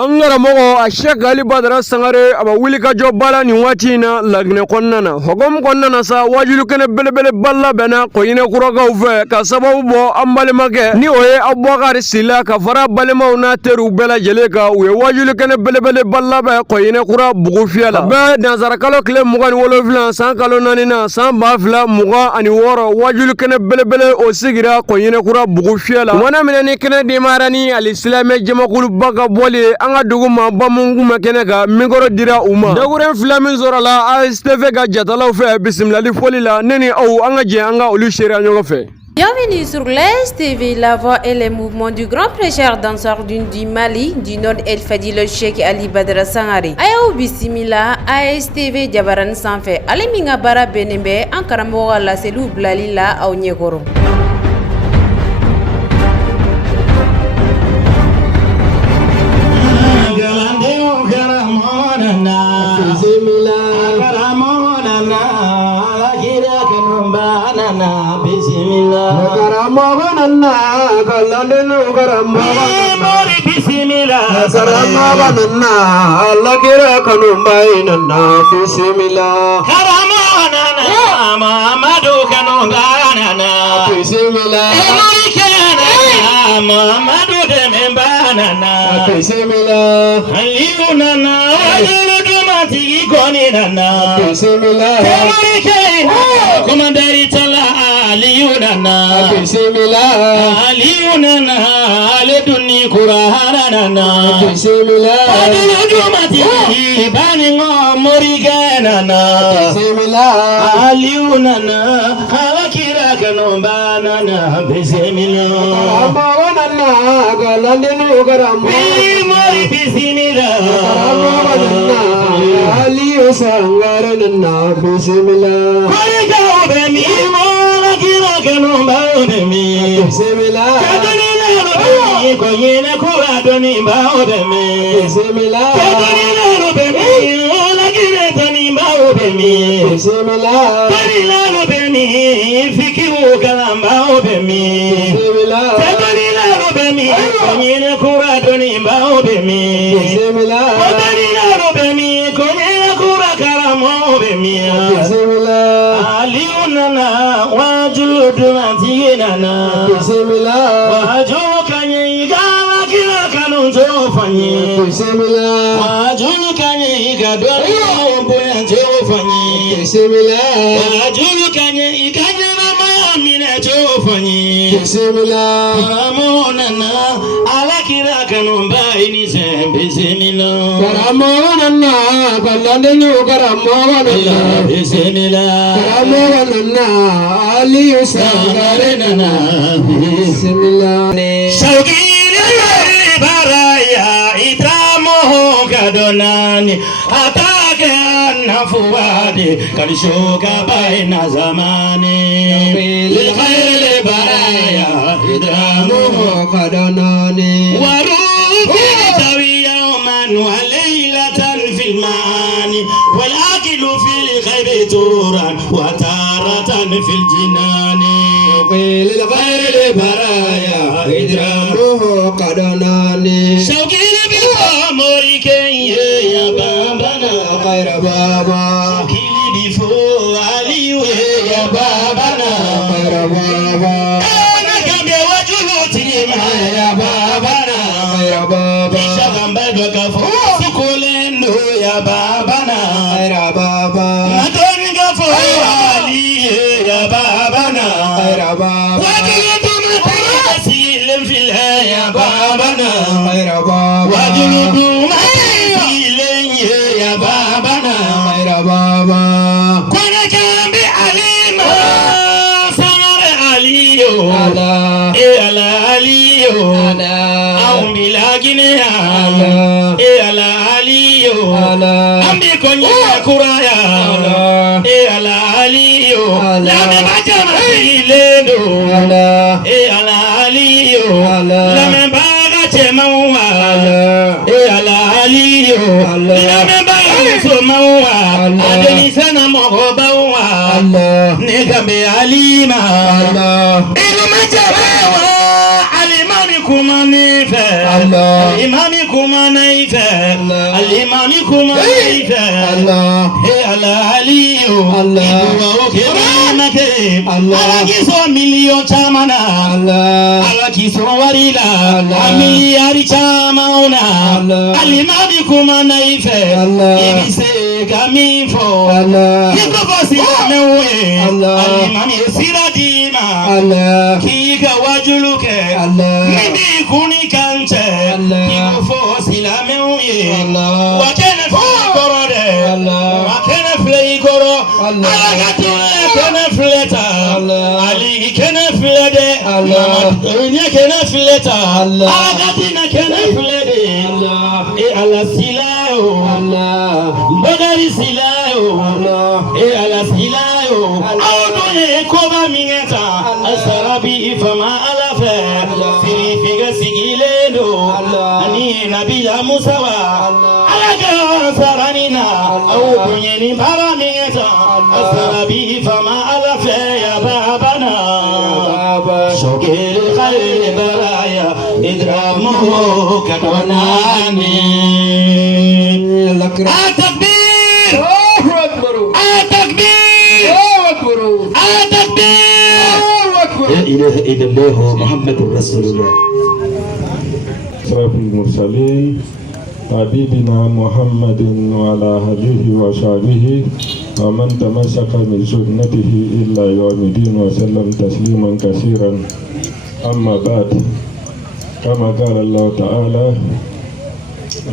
Angara mogo Ashek Ali Badara Sangare aba wilika jo bala ni wati na lagne konnana hogom konnana sa wajulu kene bele balla bena ko yine kuroga uve ka sababu bo ambale make ni oye Abubakar Sila ka fara balema una teru bela jeleka we wajulu kene bele balla be ko yine kura bugu fiala be nazara kalo kle mugani wolofla san kalo nanina san bafla muga ani woro wajulu kene bele o sigira ko yine kura bugu fiala wana minani kene dimarani al-islam jamakulu baga boli anga duguma bamungu makenega migoro dira uma daguren flamin zorala ASTV ga jatalaw fe bismillah li folila neni au anga je anga olu sheri nyogo fe. Bienvenue sur l'ASTV, la voix et les mouvements du grand prêcheur danseur du Mali, du Nord El Fadil Cheikh Ali Badara Sangare. Ayaw bisimila ASTV Jabaran Sanfe, Aliminga Bara Benembe, Ankaramoga la Selou Blalila au Nyegoro. Karamoganana kalandenu karamoganana bismillah karamoganana alakira kanumbainana bismillah karamoganana Muhammadu kanunganana bismillah marikana Muhammadu demembanana bismillah aliyunana wajuludumati goninana bismillah marikana komandari tala aliyunana bismillah aliyunana aleduni qur'anana bismillah aliyumati bani ngomoriganana bismillah aliyunana alakira kanumbanana bismillah amawanana galandenu garambo mari bismillah amawanana aliyu sangaranana bismillah mi mola kira kanu baode mi bismillah kadani ko yene ko adoni baode mi bismillah kadani be mi mola kira tani baode mi bismillah kadani be mi fikiru kalam baode mi bismillah kadani be mi ko yene ko adoni baode mi bismillah kadani be mi ko yene ko kalam baode mi bismillah aliyunana wajuluduna tiyenana bismillah wajulukanye igala kila kanunzo fanye bismillah wajulukanye igadwari omboya jofanye bismillah wajulukanye ikanyana mamina jofanye bismillah karamonana alakira kanumba inise bismillah karamonana kallandenu karamonana bismillah karamonana aliyu sangarenana bismillah shawkiri baraya itramo kadonani atake nafuwadi kalishoka baina zamani lil khair baraya itramo kadonani warufi tawi yawman wa laylatan fil mani wal akilu fil khair turan wa taratan fil jinani lil khair baraya itramo kadonani shawkili bi amorike ya babana khair baba shawkili bi fo aliwe ya babana khair baba ana kambe wajuluti ya babana khair baba shabamba gafo sukulendo ya babana khair baba natoni gafo aliye ya babana khair baba ya babana khair baba wajuludu masilen ya babana khair baba kwana kambi alima sangare aliyo ala aliyo ala aumbi lagine ala ala aliyo ala ambi konya kuraya ala aliyo la me bajama ilendo ala aliyo la me baga chemawa ala aliyo la me baga somawa adeni sana mobawa ne gambe alima ilu majabawa alimani kumanife Allah imami kumanaife Allah imami kumanaife Allah Allah aliyu Allah make Allah kiso million chamana Allah Allah kiso warila Allah miliyari chamauna Allah imami kumanaife Allah ibise gamifo Allah kiko bosi mewe Allah imami siradima Allah kika wajuluke Allah mindi kuni kanche Allah kiko fosi la mewe Allah wakene fle korode Allah wakene fle koro Allah alagatule kene fleta Allah ali kene flede Allah nye kene fleta Allah alagatina kene flede Allah ala silao Allah mbagari silao Allah ala silao awdune koba mingeta asarabi ifama alafe siri figa sigilendo ani nabila musawa alaga saranina awdune ni bara mingeta asarabi ifama alafe ya babana shokil khair baraya idramu kadwanani التكبير الله أكبر التكبير الله أكبر التكبير الله أكبر لا إله إلا الله محمد رسول الله أشرف المرسلين حبيبنا محمد وعلى آله وصحبه ومن تمسك من سنته إلى يوم الدين وسلم تسليما كثيرا أما بعد كما قال الله تعالى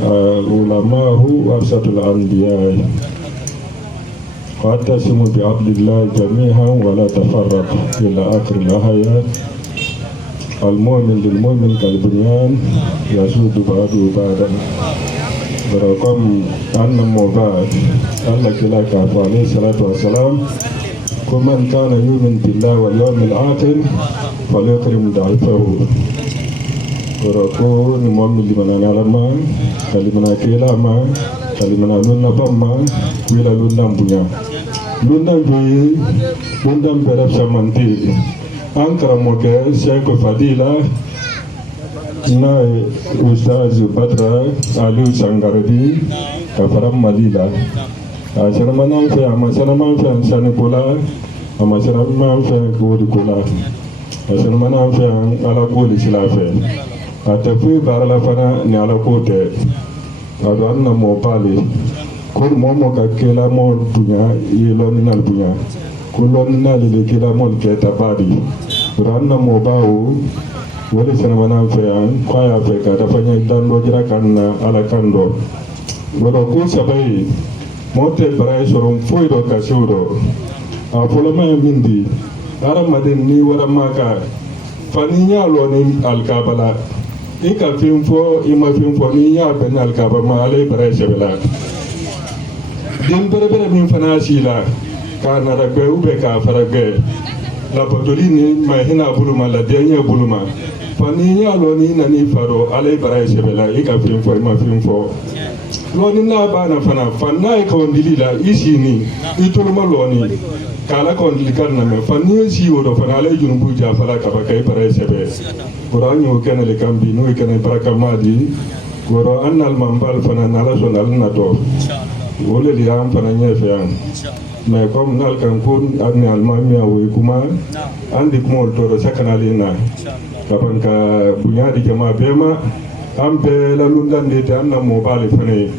العلماء ورثة الأنبياء واعتصموا بعبد الله جميعا ولا تفرق إلى آخر الآيات المؤمن للمؤمن كالبنيان يسود بعضه بعضا برقم أن مباد الله كلا كافو عليه الصلاة والسلام ومن كان يؤمن بالله واليوم الآخر فليكرم ضيفه Koroko ni mwami limana nalama, kalimana kelama, kalimana luna bama, wila luna mbunya. Luna mbuyi, luna mberef shamanti. Ankara moke, Sheikh Fadila, na Ustaz Badra, Aliou Sangaradi, Kafaram Malila. Asana manamfe, amasana manfe ansani kola, amasana manfe godi kola. Asana manamfe ala godi silafe. Atafi barala fana ni ala kote ado anna mo pale ko mo ka kela mo dunya yelo ni nal dunya ko lon na le kela mo ke tabadi ranna mo bawo wala sana mana fe an kwaya fe ka da fanya dando jira kanna ala kando wala ko sabai mo te bray sorom foido ka sewdo a fola ma mindi ara maden ni wala maka fani nyalo ni alkabala ika finfo ima finfo ni ya ben alkaba ma alai bare shebela din bere min fana sila ka na ragbe ube ka faragbe la patoli ni ma hina buluma la denya buluma fani ya lo ni na ni faro alai bare shebela ika finfo ima finfo lo ni na ba na fana fana ka wondilila isini itoluma lo ni kala kon likar na me fani si wodo fana alai junubu ja fala ka ba kai bare shebe Quranyo kena le kambi no kena baraka madi goro annal mambal fana nala sonal nato wole li am fana nyefe an mais comme nal kan kun adni almamia wo kuma andi ko toro sakanalina kapan ka bunyadi jama bema ambe la lundande te anna mo bali fane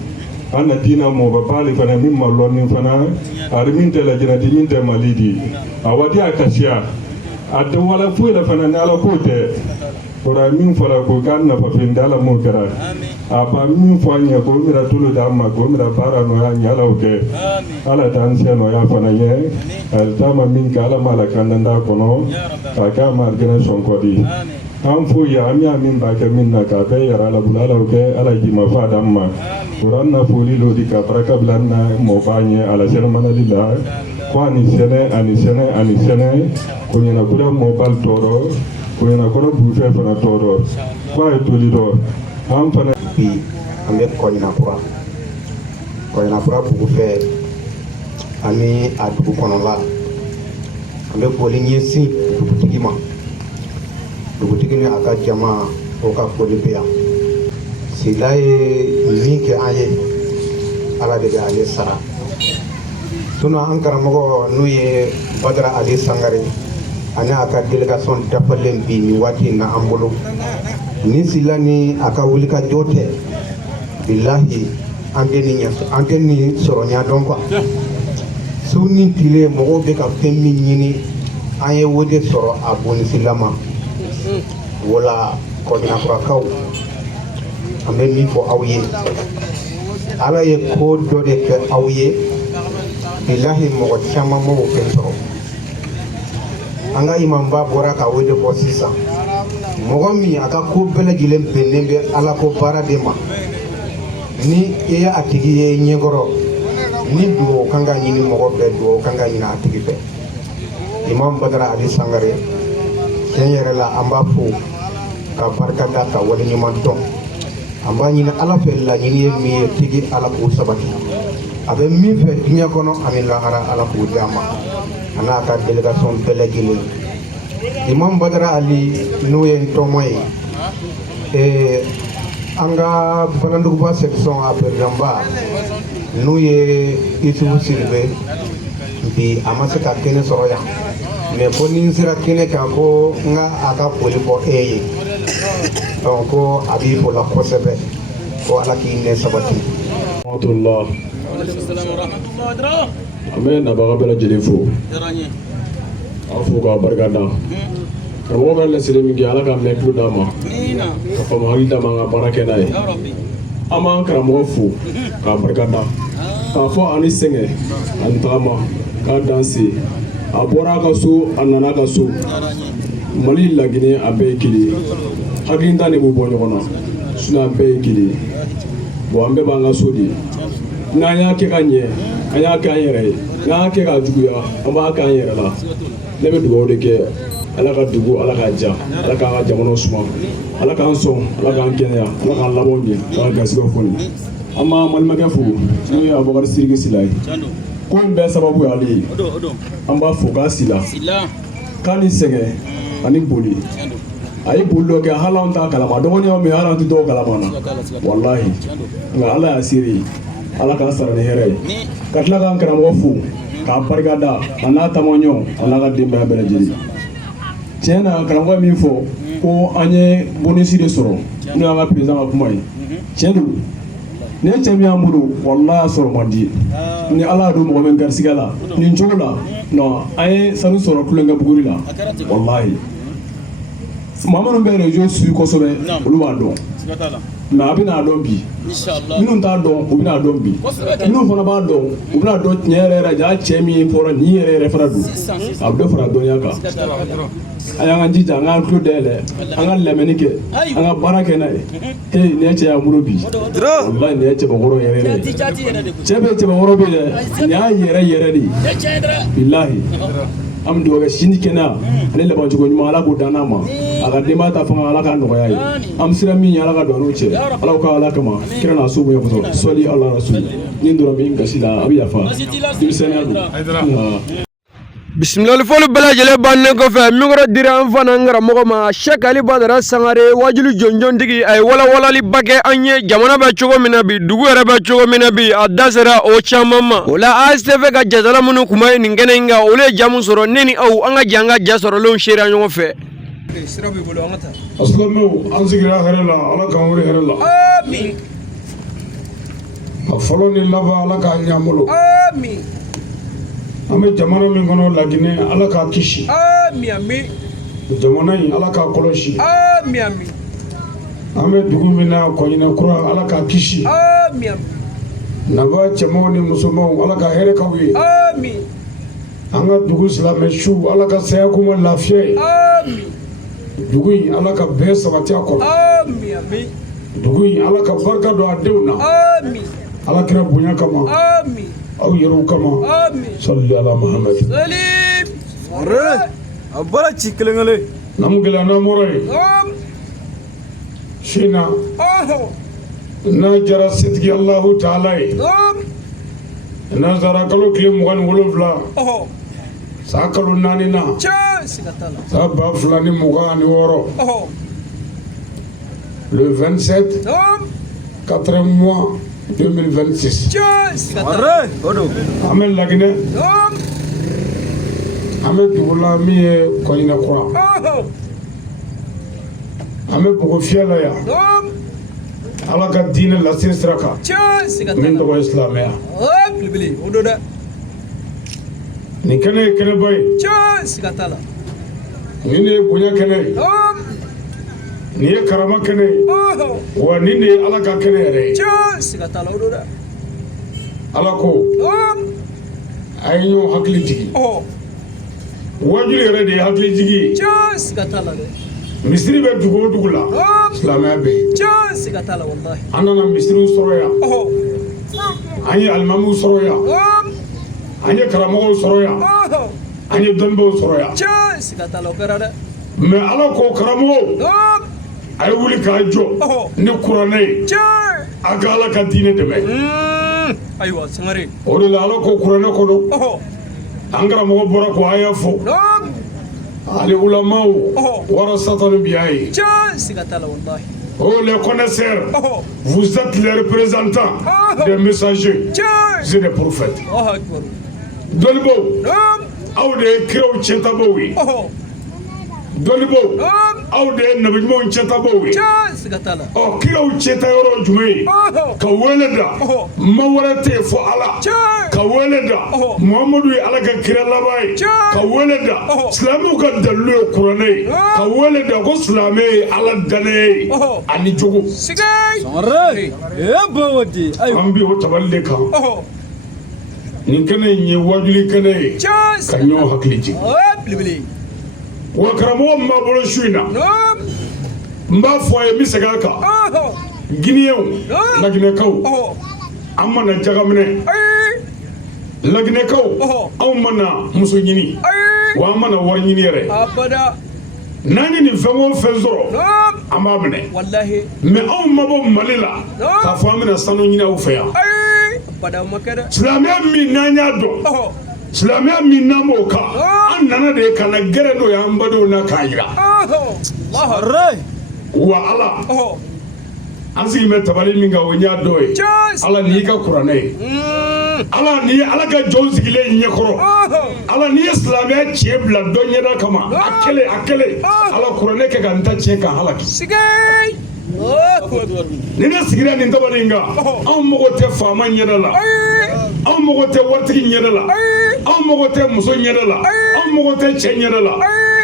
anna dina mo bali fane mimma lonni fana arminte la jinati minte malidi awadi akasia adda wala fu la fana nala kote ora min fara ko kan na fa fin dala mo kara apa min fo anya ko mira tulu da ma ko mira bara no ya nyala oke ala tan se no ya fana ye al tama min kala mala kan nda ko no ka ka mar gena son ko di am fu ya am ya min ba ka min na ka be yara la bulala oke ala ji ma fa damma quran na fuli lo di ka baraka blanna mo banye ala sen manalila ko ani sene ko nyana kula mo bal toro ko yana kono bufe fana toro ko ay tolido am fana bi ambe ko nyana pura bufe ami adu kono la ambe ko li nyesi dugutigi ni aka jama o ka foli bɛ yan sila ye min kɛ an ye ala de bɛ ale sara sinon an karamɔgɔ n'o ye Badara Ali Sangare ani a ka délégation dafalen bi nin waati in na an bolo ni sila ni a ka wulikajɔ tɛ bilahi an tɛ nin sɔrɔ ɲɛdɔn quoi su ni tile mɔgɔw bɛ ka fɛn min ɲini an ye o de sɔrɔ a bonisila ma wala kɔdinakurakaw an bɛ min fɔ aw ye ala ye ko dɔ de kɛ aw ye bilahi mɔgɔ caman m'o fɛn sɔrɔ an ka imamba bɔra ka o de fɔ sisan mɔgɔ min a ka ko bɛɛ lajɛlen bɛnnen bɛ ala ko baara de ma ni i ye a tigi ye ɲɛkɔrɔ ni dugawu kan ka ɲini mɔgɔ bɛɛ dugawu kan ka ɲini a tigi fɛ imam Badara Ali Sangare tiɲɛ yɛrɛ la an b'a fo ka barika da ka wale ɲuman dɔn an b'a ɲini ala fɛ laɲini ye min ye tigi ala k'o sabati a bɛ min fɛ diɲɛ kɔnɔ ani lahara ala k'o d'a ma a n'a ka délégation bɛɛ lajɛlen imam Badara Ali n'o ye n tɔmɔ ye an ka Balanduguba section a présidentba n'o ye Isufu Siribe bi a ma se ka kɛnɛ sɔrɔ yan mais ko ni n sera kɛnɛ kan ko n ka a ka foli fɔ e ye donc ko a b'i fola kosɛbɛ ko ala k'i ɲɛ sabati. An bɛ nabaga bɛɛ lajɛlen fo a fo k'a barika da karamɔgɔ bɛ laseli min kɛ ala ka mɛn tulo d'a ma ka faamu hakili d'a ma an ka baara kɛ n'a ye an b'an karamɔgɔ fo k'a barika da k'a fɔ ani sɛgɛn ani tagama k'a dan se a bɔra a ka so a nana a ka so Mali Laginɛ a bɛɛ ye kelen hakilina de b'u bɔ ɲɔgɔn na sinon a bɛɛ ye kelen bon an bɛɛ b'an ka so de n'an y'a kɛ ka ɲɛ an y'a kɛ an yɛrɛ ye n'an y'a kɛ ka juguya an b'a kɛ an yɛrɛ la ne bɛ dugawu de kɛ ala ka dugu ala ka ja ala k'an ka jamanaw suma ala k'an sɔn ala k'an kɛnɛya ala k'an labanw ɲɛ ala ka garisigɛw foni an b'an balimakɛ fo n'o ye Abubakari Sidiki Sila ye ko in bɛɛ sababu ye ale ye an b'a fo k'a sila k'a ni sɛgɛn ani boli a ye boli dɔ kɛ hali anw t'a kalama dɔgɔnin y'aw mɛn hali an tɛ dɔw kalama na walahi nka ala y'a seere ye ala k'a sara ni hɛrɛ ye ka tila k'an karamɔgɔ fo k'a barika da a n'a tamaɲɔ a n'a ka denbaya bɛɛ lajɛlen tiɲɛ na karamɔgɔ ye min fɔ ko an ye bonus de sɔrɔ n'o y'an ka président ka kuma ye tiɲɛ don ni cɛ min y'an bolo walahi a sɔrɔ man di ni ala y'a don mɔgɔ min garisigɛ la nin cogo la non an ye sanu sɔrɔ kulonkɛ buguri la walahi maa minnu bɛ région suit kosɛbɛ olu b'a dɔn mais a bɛna dɔn bi minnu t'a dɔn u bɛna dɔn bi minnu fana b'a dɔn u bɛna dɔn tiɲɛ yɛrɛ yɛrɛ jaa cɛ min fɔra nin yɛrɛ yɛrɛ fana don a bɛ dɔ fara dɔnniya kan a y'an ka jija an k'an tulo dayɛlɛ an ka lamɛnni kɛ an ka baara kɛ n'a ye nin ye cɛ y'an bolo bi walahi nin ye cɛbakɔrɔ yɛrɛ yɛrɛ cɛ bɛ cɛbakɔrɔ bɛ dɛ nin y'a yɛrɛ yɛrɛ de ye bilahi an bɛ dugawu kɛ sini kɛnɛya ale labancogo ɲuman ala k'o dan n'a ma a ka denbaya ta fanga ala k'a nɔgɔya ye an bɛ siran min ye ala ka don n'o cɛ ala ka ala kama kira n'a so bonya kosɔn sɔli ala rasul ni dɔrɔn min gasi la a bɛ yafa denmisɛnniya don. Bismillah fɔli bɛɛ lajɛlen bannen kɔfɛ min kɔrɔ dira an fana karamɔgɔ ma Sheikh Ali Badara Sangare wajulu jɔnjɔntigi a ye walawalaliba kɛ an ye jamana bɛ cogo min na bi dugu yɛrɛ bɛ cogo min na bi a da sera o caman ma o la ASTV ka jatala minnu kun bɛ nin kɛnɛ in kan olu ye jamu sɔrɔ ne ni aw an ka jɛ an ka ja sɔrɔlenw sera ɲɔgɔn fɛ. Asilamɛw an sigira hɛrɛ la ala k'an wele hɛrɛ la amin a fɔlɔ ni laban ala k'an ɲɛ an bolo amin an bɛ jamana min kɔnɔ Laginɛ ala k'a kisi amin amin jamana in ala k'a kɔlɔsi amin amin an bɛ dugu min na Kɔɲinɛkura ala k'a kisi amin amin naba cɛmanw ni musomanw ala ka hɛrɛ k'aw ye amin an ka dugu silamɛ su ala ka saya kuma lafiya ye amin dugu in ala ka bɛn sabati a kɔnɔ amin amin dugu in ala ka barika don a denw na amin ala kira bonya kama amin aw yɛrɛw kama amin salli ala Muhammad salim a bɔra ci kelen-kelen namu gɛlɛya n'an bɔra ye sina n'a jara setigi Allahu Taala ye n'a sara kalo tile 27 sa kalo 4 na sa 2026 le 27, 4 mois 2026. Amel Lagine, Amel Dubula mi Koyina Kura, Amel Bogofialaya, Alaka Dina Lasir Straka, Mindogo Islamia, Nikane Keneboy, Nini Bunya Kene, Nia Karama Kene, or Nini Alaka Kene, Alako, I know Hakliji. What you ready, Hakliji? Mystery Bed to go to Gula, Slamabe, Anana Mystery Soroya, Anya Almamu Soroya, Anya Karamo Soroya, Anya Dumbo Soroya, Me Alako Karamo, I will Kajo, Nukurane, Agala Katine de Me. I was Samari, or the Alako Kuranako, Angramo Borako Ayafo. Ali Ulamau, Wara Satan Biaï. Oh, les connaisseurs, vous êtes les représentants des messagers et des prophètes. Dolibo, Aude Kiro Chetaboui. Dolibo, Aude Nabimo Chetaboui. Oh, Kiro Chetaro Jumei. Kaweleda, Mawarate for Allah. Kaweleda, Muhammadu Alaka Kiralabai. Kaweleda, Slamuka de Leo Kurane. Kaweleda, Goslame, Aladane, Anijogo. Alright, Bawadi, Ambi Hotabaleka. Ninkane, Wajuli Kane, Kanyo Hakliji. Wakaramo Mabolo Shuina. Mbafoye Misagaka. Guinéen, Laginekau. Amana Jagamene. Laginekau. Amana Musugini. Wamana Warinere. Nani ni fengo fenzoro. Amabne. Me Mabo Malila. Kafamina Sanonina Ufea. Slamia Minanya do. Slamia Minamoka. Anana de Kanagero Yambado Nakaira. Wa Allah. Anzi metabali minga wonya doy. Allah ni ka Qur'ane. Allah ni alaka Jones gile nyekoro. Allah ni Islamia chebla donyeda kama. Akele. Allah Qur'ane ke ganta cheka halaki. Sigay. Nina sigira ni tabalinga. Aw mogo te fama nyedala. Aw mogo te wartigi nyedala. Aw mogo te muso nyedala. Aw mogo te chenyedala.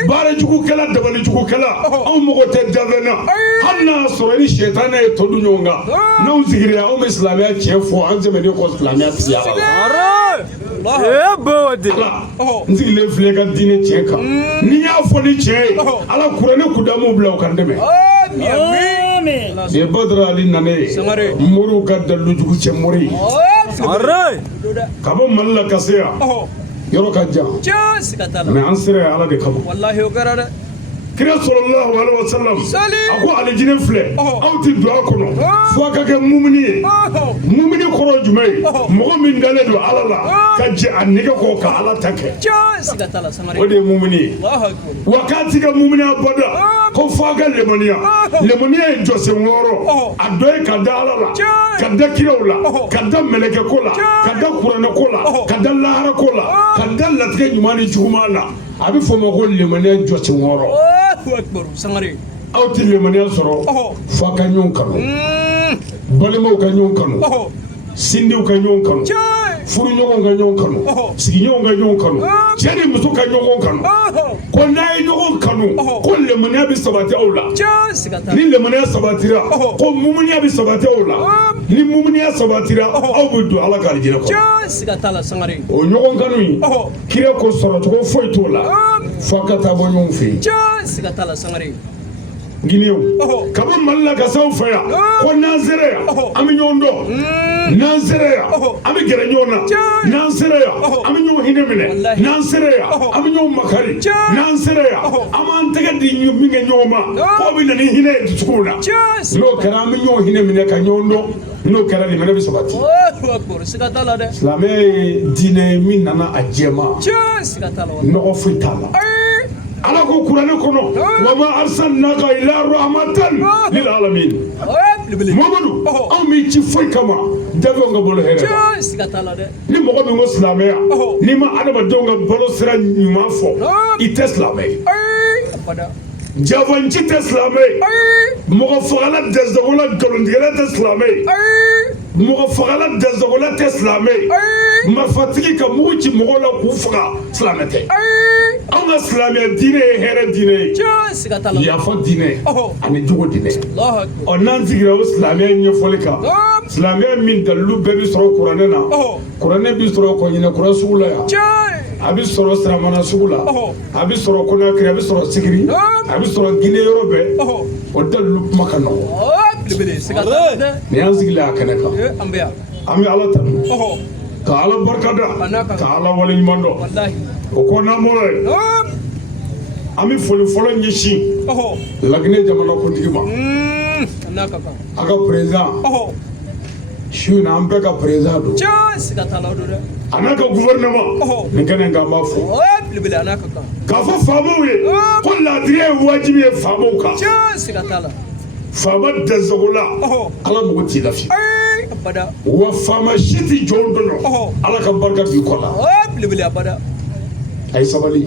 Bare jugu kala dabali jugu kala aw mogo te davena hanna sorani shaytana e todu nyonga naw zigiri aw islamiya chefo anzeme de ko islamiya tiya Allah bawadi nzigile flega dine cheka ni ya fo ni che ala kurane kudamu bla kan deme amin de badra ali nane muru gaddalu jugu che mori array kabo malla kasya yoro kajja me ansire ala de kabo wallahi ogarada kira sallallahu alaihi wasallam ako alijine fle awti du'a kono fo ka ke mumini koro jumay mo min dale do ala la kajje anniga ko ka ala take ode mumini wakati ga mumini abada ko faga lemoniya e jose woro adoy ka dala la ka da kirawla ka da meleke kola ka da qur'ana kola ka da lahara kola ka da latke nyumani jumala abi fo mo ko lemoniya e jose woro akbar sangare awti lemoniya soro faga nyon kanu balimo ka nyon kanu sindiw ka nyon kanu furu nyon ka nyon kanu sigi nyon ka nyon kanu jeni muso ka nyon kanu ko nay nyon kanu ko lemoniya bi sabati awla ni lemoniya sabatira ko mumuniya bi sabati awla ni mumuniya sabatira aw bi do ala ka jira ko siga tala sangare o nyon kanu kire ko soro to foi to la fakata bo nyon fi siga tala sangare Guinéo kaba malla ka saw faya ko Nazereya ami nyondo Nazereya ami gere nyona Nazereya ami nyo hinemine Nazereya ami nyo makari Nazereya ama tege di nyuminge nyoma ko bi nani hine tukuna no kara ami nyo hinemine ka nyondo no kara ni mena bisabati akbar sigatala de islamé dine min nana ajema sigatala no ofitala ala ko kuranɛ kɔnɔ wa ma arsalnaka ila rahmatan lil alamin Mamadu anw b'i ci foyi kama dafiw ka bolo hɛrɛ ni mɔgɔ min ko silamɛya n'i ma adamadenw ka balo sira ɲuman fɔ i tɛ silamɛ ye jafanci tɛ silamɛ ye mɔgɔ fagala dɛsɛgola nkalontigɛla tɛ silamɛ ye mɔgɔ fagala dɛsɛgola tɛ silamɛ ye marifatigi ka mugu ci mɔgɔw la k'u faga silamɛ tɛ anw ka silamɛya diinɛ ye hɛrɛ diinɛ ye yafa diinɛ ani jogo diinɛ ɔ n'an sigira o silamɛya ɲɛfɔli kan silamɛya min dalilu bɛɛ bi sɔrɔ kuranɛ na kuranɛ bi sɔrɔ kɔɲinɛkura sugu la yan a bi sɔrɔ siramana sugu la a bi sɔrɔ konakiri a bi sɔrɔ sigiri a bi sɔrɔ ginɛ yɔrɔ bɛɛ o dalilu kuma ka nɔgɔ ni y'an sigilen a kɛnɛ kan an bɛ ala tanu ka ala barikada ka ala waleɲuman dɔn o ko n'an bɔra yen an bɛ foli fɔlɔ ɲɛsin laginɛ jamanakuntigi ma a ka perezan su in an bɛɛ ka perezan don a n'a ka guvɛrɛnɛma nin kɛnɛ kan an b'a fɔ k'a fɔ faamaw ye ko laadiriya ye wajibi ye faamaw kan faama dɛsɛgola ala mago t'i lafiya wa faama si tɛ jɔn dɔn ala ka barika b'i kɔ la a ye sabali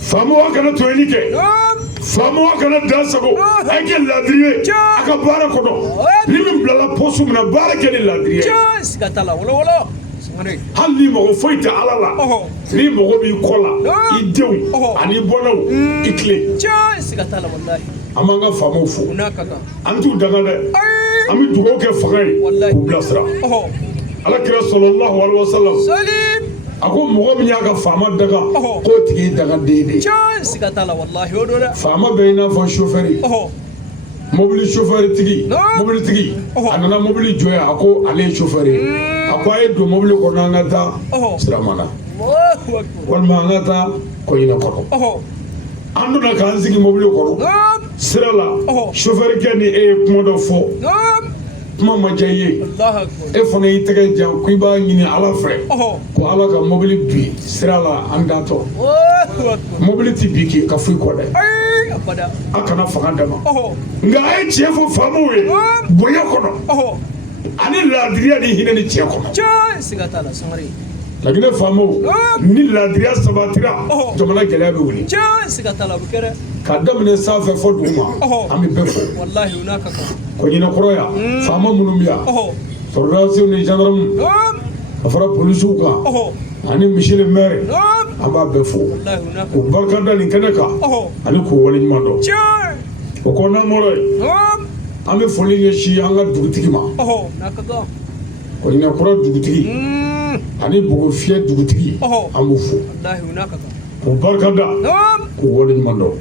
faamaw kana tɔɲɔli kɛ faamaw kana dan sago a ye kɛ laadiri ye a ka baara kɔnɔ ni min bilala pɔsu min na baara kɛ ni laadiri ye hali ni mɔgɔ foyi tɛ ala la ni mɔgɔ b'i kɔ la i denw ani bɔnnaw i tile an b'an ka faamaw fo an t'u danga dɛ an bɛ dugawu kɛ fanga ye k'u bilasira ala kira sɔlɔlahu alaihi wa sallam a ko mɔgɔ min y'a ka faama daga k'o tigi ye dagaden de ye faama bɛ i n'a fɔ sofɛri mobili sofɛri tigi mobilitigi a nana mobili jɔ yan a ko ale ye sofɛri ye a ko a ye don mobili kɔnɔ an ka taa siramana walima an ka taa kɔɲinɛkɔrɔ an donna k'an sigi mobili kɔrɔ sira la sofɛrikɛ ni e ye kuma dɔ fɔ kuma ma diya i ye e fana y'i tɛgɛ jan ko i b'a ɲini ala fɛ ko ala ka mobili bi sira la an datɔ mobili tɛ bi k'i ka foyi kɔ dɛ a kana fanga dama nka a ye tiɲɛ fɔ faamaw ye bonya kɔnɔ ani laadiriya ni hinɛ ni tiɲɛ kɔnɔ laginɛ faamaw ni laadiriya sabatira jamana gɛlɛya bɛ wuli ka daminɛ sanfɛ fɔ duguma an bɛ bɛɛ fɔ kɔɲinɛkɔrɔ yan faama minnu bɛ yan sɔrɔdasiw ni jandarmu a fɔra polisiw kan ani misi le mɛri an b'a bɛɛ fɔ k'u barikada nin kɛnɛ kan ani k'u waleɲuman dɔn o kɔ n'an bɔra yen an bɛ foli ɲɛsin an ka dugutigi ma kɔɲinɛkɔrɔ dugutigi ani bɔgɔfiyɛ dugutigi an b'u fo k'u barikada k'u waleɲuman dɔn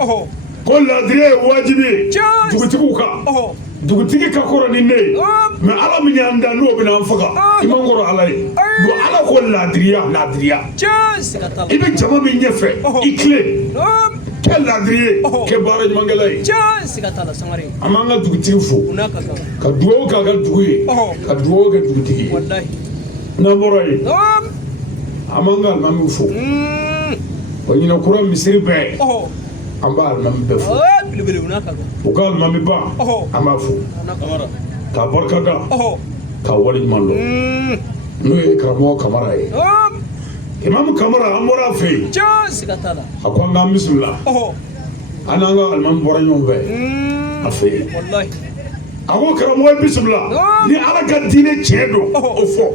ko laadiriya ye wajibi ye dugutigiw kan dugutigi ka kɔrɔ ni ne ye mɛ ala min y'an da n'o bɛna an faga i man kɔrɔ ala ye don ala ko laadiriya i bɛ jama min ɲɛfɛ i tile kɛ laadiri ye kɛ baara ɲumankɛla ye an b'an ka dugutigi fo ka dugawu k'a ka dugu ye ka dugawu kɛ dugutigi ye n'an bɔra yen an b'an ka alimamiw fo wa ɲinɛkura misiri bɛɛ an b'a alimami bɛɛ fo u ka alimami ba an b'a fo k'a barikada k'a waleɲuman dɔn n'o ye karamɔgɔ kamara ye imamu kamara an bɔra a fɛ yen a ko an k'an bisimila an n'an ka alimami bɔra ɲɔgɔn fɛ a fɛ yen a ko karamɔgɔ ye bisimila ni ala ka diinɛ tiɲɛ dɔn o fɔ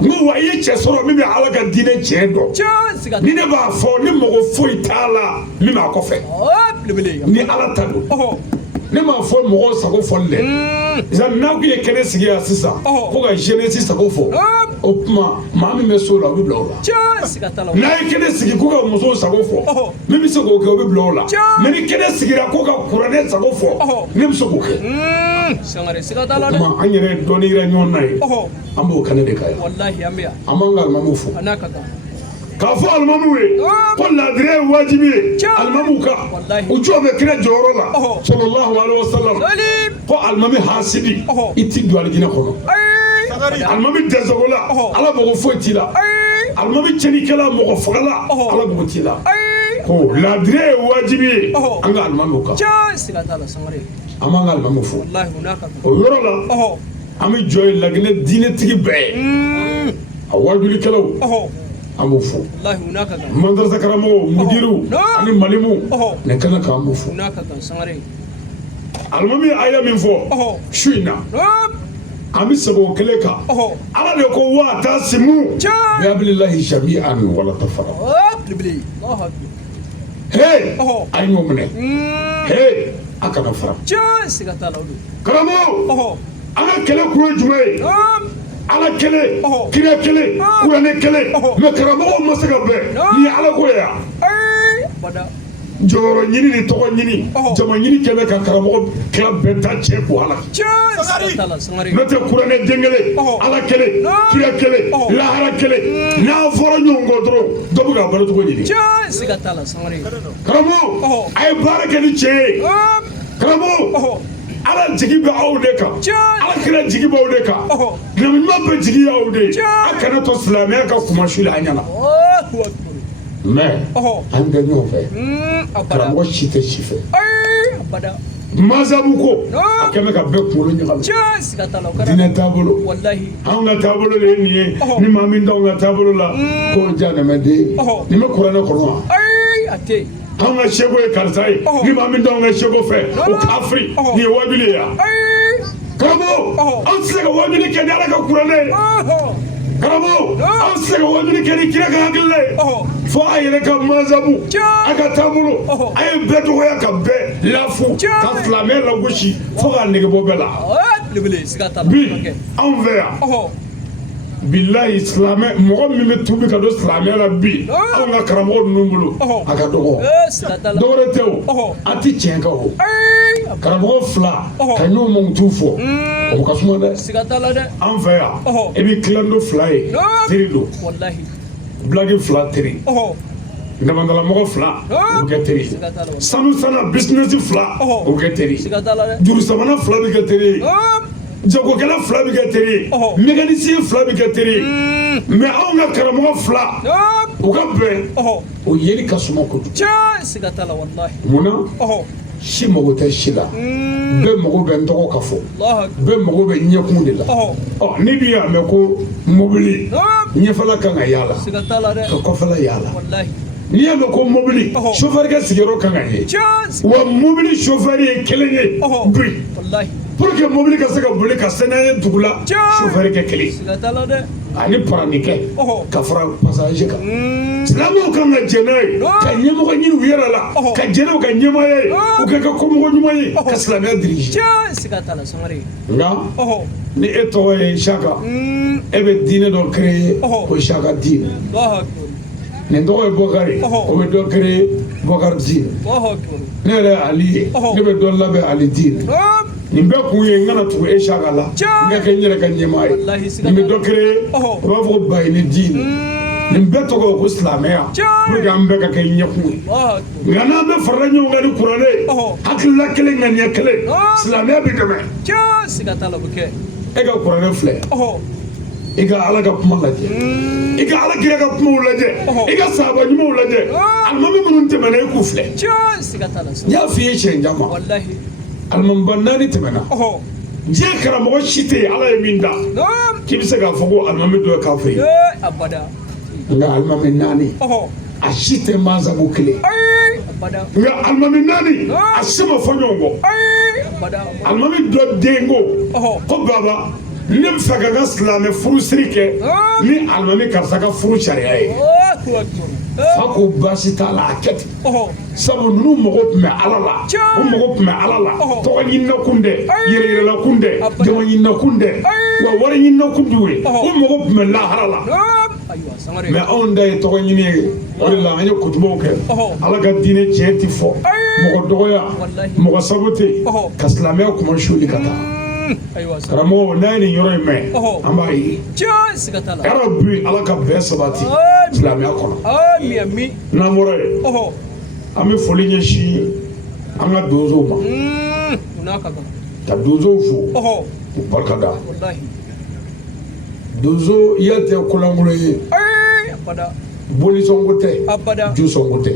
n ko wa i ye cɛ sɔrɔ min bɛ ala ka diinɛ tiɲɛ dɔn ni ne b'a fɔ ni mɔgɔ foyi t'a la min b'a kɔfɛ ni ala ta don ne m'a fɔ mɔgɔw sago fɔli dɛ n'aw kun ye kɛnɛ sigi yan sisan ko ka jeunesse sago fɔ o tuma maa min bɛ so la o bɛ bila o la n'a ye kɛnɛ sigi ko ka musow sago fɔ min bɛ se k'o kɛ o bɛ bila o la mɛ ni kɛnɛ sigira ko ka kuranɛ sago fɔ ne bɛ se k'o kɛ o tuma an yɛrɛ dɔnni yɛrɛ ɲɔgɔn na ye an b'o kɛnɛ de ka yan an b'an ka alimamiw fo k'a fɔ alimamiw ye ko laadiriya ye wajibi ye alimamiw kan u jɔ bɛ kɛnɛ jɔyɔrɔ la sɔlɔlahu alaihi wa sallam ko alimami hasidi i ti don alijinɛ kɔnɔ alimami dɛsɛgola ala mago foyi t'i la alimami cɛnikɛla mɔgɔ fagala ala mago t'i la ko ladire wajibi an ga almamu ka siga t'a la Sangare an b'an ka almamu fo wallahi o n'a ka kan o yɔrɔ la an bɛ jɔ yen Laginɛ diinɛtigi bɛɛ a wajulikɛlaw an b'o fo wallahi o n'a ka kan madarasa karamɔgɔw mudiriw ani malimu nin kan ka k'an b'o fo o n'a ka kan Sangare alimami ye aya min fɔ su in na an bɛ sɛbɛn o kelen kan ala de ko wa tasimu bihablillahi jami'an wala tafarraqu bilibili Allahu akbar he a ye ɲɔgɔn minɛ he a kana fara siga t'a la o don karamɔgɔ an ka kɛlɛ kun ye jumɛn ye ala kɛlɛ kira kɛlɛ kuranɛ kɛlɛ mɛ karamɔgɔw ma se ka bɛn ni ye ala ko ye yan bada jɔyɔrɔ ɲini ni tɔgɔ ɲini jama ɲini kɛmɛ ka karamɔgɔ tila bɛɛ ta cɛ bɔ ala siga t'a la Sangare n'o tɛ kuranɛ den kelen ala kɛlɛ kira kɛlɛ lahara kɛlɛ n'a fɔra ɲɔgɔn kɔ dɔrɔn dɔ bɛ k'a balo cogo ɲini siga t'a la Sangare karamɔgɔ a ye baara kɛ ni cɛ ye karamɔgɔ ala jigi bɛ aw de kan ala kira jigi b'aw de kan ɲaman bɛ jigi aw de a kana to silamɛya ka kuma su la an ɲɛna mɛ an bɛ ɲɔgɔn fɛ karamɔgɔ si tɛ si fɛ masabu ko a kɛmɛ ka bɛɛ kunkolo ɲagami diinɛ taabolo anw ka taabolo de ye nin ye ni maa min t'anw ka taabolo la ko janɛmɛden nin bɛ kuranɛ kɔnɔ wa anw ka seko ye karisa ye ni maa min t'anw ka seko fɛ o kafiri nin ye wajuli ye yan karamɔgɔ anw tɛ se ka wajuli kɛ ni ala ka kuranɛ ye karamɔgɔ anw tɛ se ka wajuli kɛ ni kira ka hakilila ye fo a yɛrɛ ka masabu a ka taabolo a ye bɛɛ dɔgɔya ka bɛɛ lafu ka silamɛ lagosi fo k'a negebɔ bɛɛ la bi anw fɛ yan bilahi silamɛ mɔgɔ min bɛ tubi ka don silamɛya la bi anw ka karamɔgɔ ninnu bolo a ka dɔgɔ dɔwɛrɛ tɛ o a tɛ tiɲɛ kan o karamɔgɔ fila ka ɲɔgɔn mankutu fɔ o ka suma dɛ an fɛ yan i bɛ tilan fila ye teri don bulaki fila teri damadalamɔgɔ fila o bɛ kɛ teri sanu sana bisinɛsi fila o bɛ kɛ teri juru sabanan fila bɛ kɛ teri jagokɛla fila bɛ kɛ teri mécanicien fila bɛ kɛ teri mɛ anw ka karamɔgɔ fila u ka bɛn o yeli ka suma kojugu munna si mago tɛ si la bɛɛ mago bɛ n tɔgɔ ka fɔ bɛɛ mago bɛ ɲɛkun de la ni dun y'a mɛn ko mobili ɲɛfɛla kan ka y'a la ka kɔfɛla y'a la n'i y'a mɛn ko mobili sofɛrikɛ sigiyɔrɔ kan ka ye wa mobili sofɛri ye kelen ye bi pour que mobili ka se ka boli ka sɛnɛ ye dugu la sofɛri kɛ kelen ani paranikɛ ka fara pasaje kan silamɛw kan ka jɛn n'a ye ka ɲɛmɔgɔ ɲini u yɛrɛ la ka jɛn n'u ka ɲɛmaaya ye u ka kɛ kɔmɔgɔ ɲuman ye ka silamɛya dirige nka ni e tɔgɔ ye Isaka e bɛ diinɛ dɔ créer ko Isaka diinɛ nin tɔgɔ ye Bukari o bɛ dɔ créer Bukari diinɛ ne yɛrɛ ye Ali ye ne bɛ dɔ labɛn Ali diinɛ nin bɛɛ kun ye n kana tugu Isaka la n ka kɛ n yɛrɛ ka ɲɛmaa ye nin bɛ dɔ créer o b'a fɔ ko Bayini diinɛ nin bɛɛ tɔgɔ ye ko silamɛya pour que an bɛɛ ka kɛ ɲɛkun ye nka n'an bɛ farala ɲɔgɔn kan ni kuranɛ ye hakilila kelen ŋaniya kelen silamɛya bɛ dɛmɛ e ka kuranɛ filɛ i ka ala ka kuma lajɛ i ka ala kira ka kumaw lajɛ i ka sahaba ɲumanw lajɛ alimami minnu tɛmɛna i k'u filɛ n y'a f'i ye siɲɛ caman alimamiba 4 tɛmɛna diɲɛ karamɔgɔ si tɛ yen ala ye min da k'i bɛ se k'a fɔ ko alimami dɔ ye kafiri ye nka alimami 4 a si tɛ masabu kelen nka alimami 4 a si ma fɔ ɲɔgɔn kɔ alimami dɔ den ko baba ne bɛ fɛ ka n ka silamɛ furusiri kɛ ni alimami karisa ka furu sariya ye fa ko baasi t'a la a kɛ ten sabu ninnu mago tun bɛ ala la u mago tun bɛ ala la tɔgɔ ɲininakun tɛ yɛrɛyɛrɛlakun tɛ jama ɲininakun tɛ wa wari ɲininakun t'u ye u mago tun bɛ lahara la mɛ anw ta ye tɔgɔ ɲini ye o de la an ye kotubaw kɛ ala ka diinɛ tiɲɛ tɛ fɔ mɔgɔ dɔgɔya mɔgɔ sago tɛ yen ka silamɛya kuma suli ka taa karamɔgɔ n'a ye nin yɔrɔ in mɛn an b'a ye yɔrɔ bi ala ka bɛn sabati silamɛya kɔnɔ n'an bɔra yen an bɛ foli ɲɛsin an ka donsow ma ka donsow fo k'u barikada donso iya tɛ kolankolon ye boli sɔnko tɛ ju sɔnko tɛ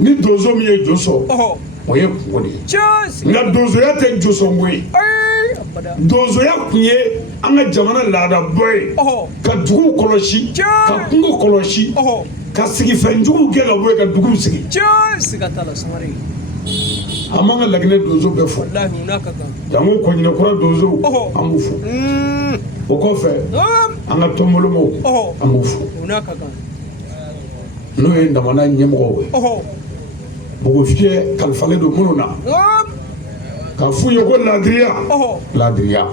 ni donso min ye jo sɔrɔ Oh. o ye kungo de ye Just. nka donsoya tɛ josɔnko ye Ay. Abada. donsoya kun ye an ka jamana laadabɔ ye Oh. ka duguw kɔlɔsi ka kungo kɔlɔsi Oh. ka sigifɛnjuguw gɛn ka bɔ yen ka duguw sigi Just. Sigatala sangare. an b'an ka laginɛ donso bɛɛ fɔ Wallahi hunaka kan. jango kɔɲinɛkura donsow Oh. an b'u fɔ o kɔfɛ Naam. an ka tɔnbolomaw Oh. an b'u fɔ Hunaka kan. n'o ye damana ɲɛmɔgɔw ye Oh. bɔgɔfiyɛ kalifalen don minnu na Naam. ka f'u ye ko laadiriya Oh. laadiriya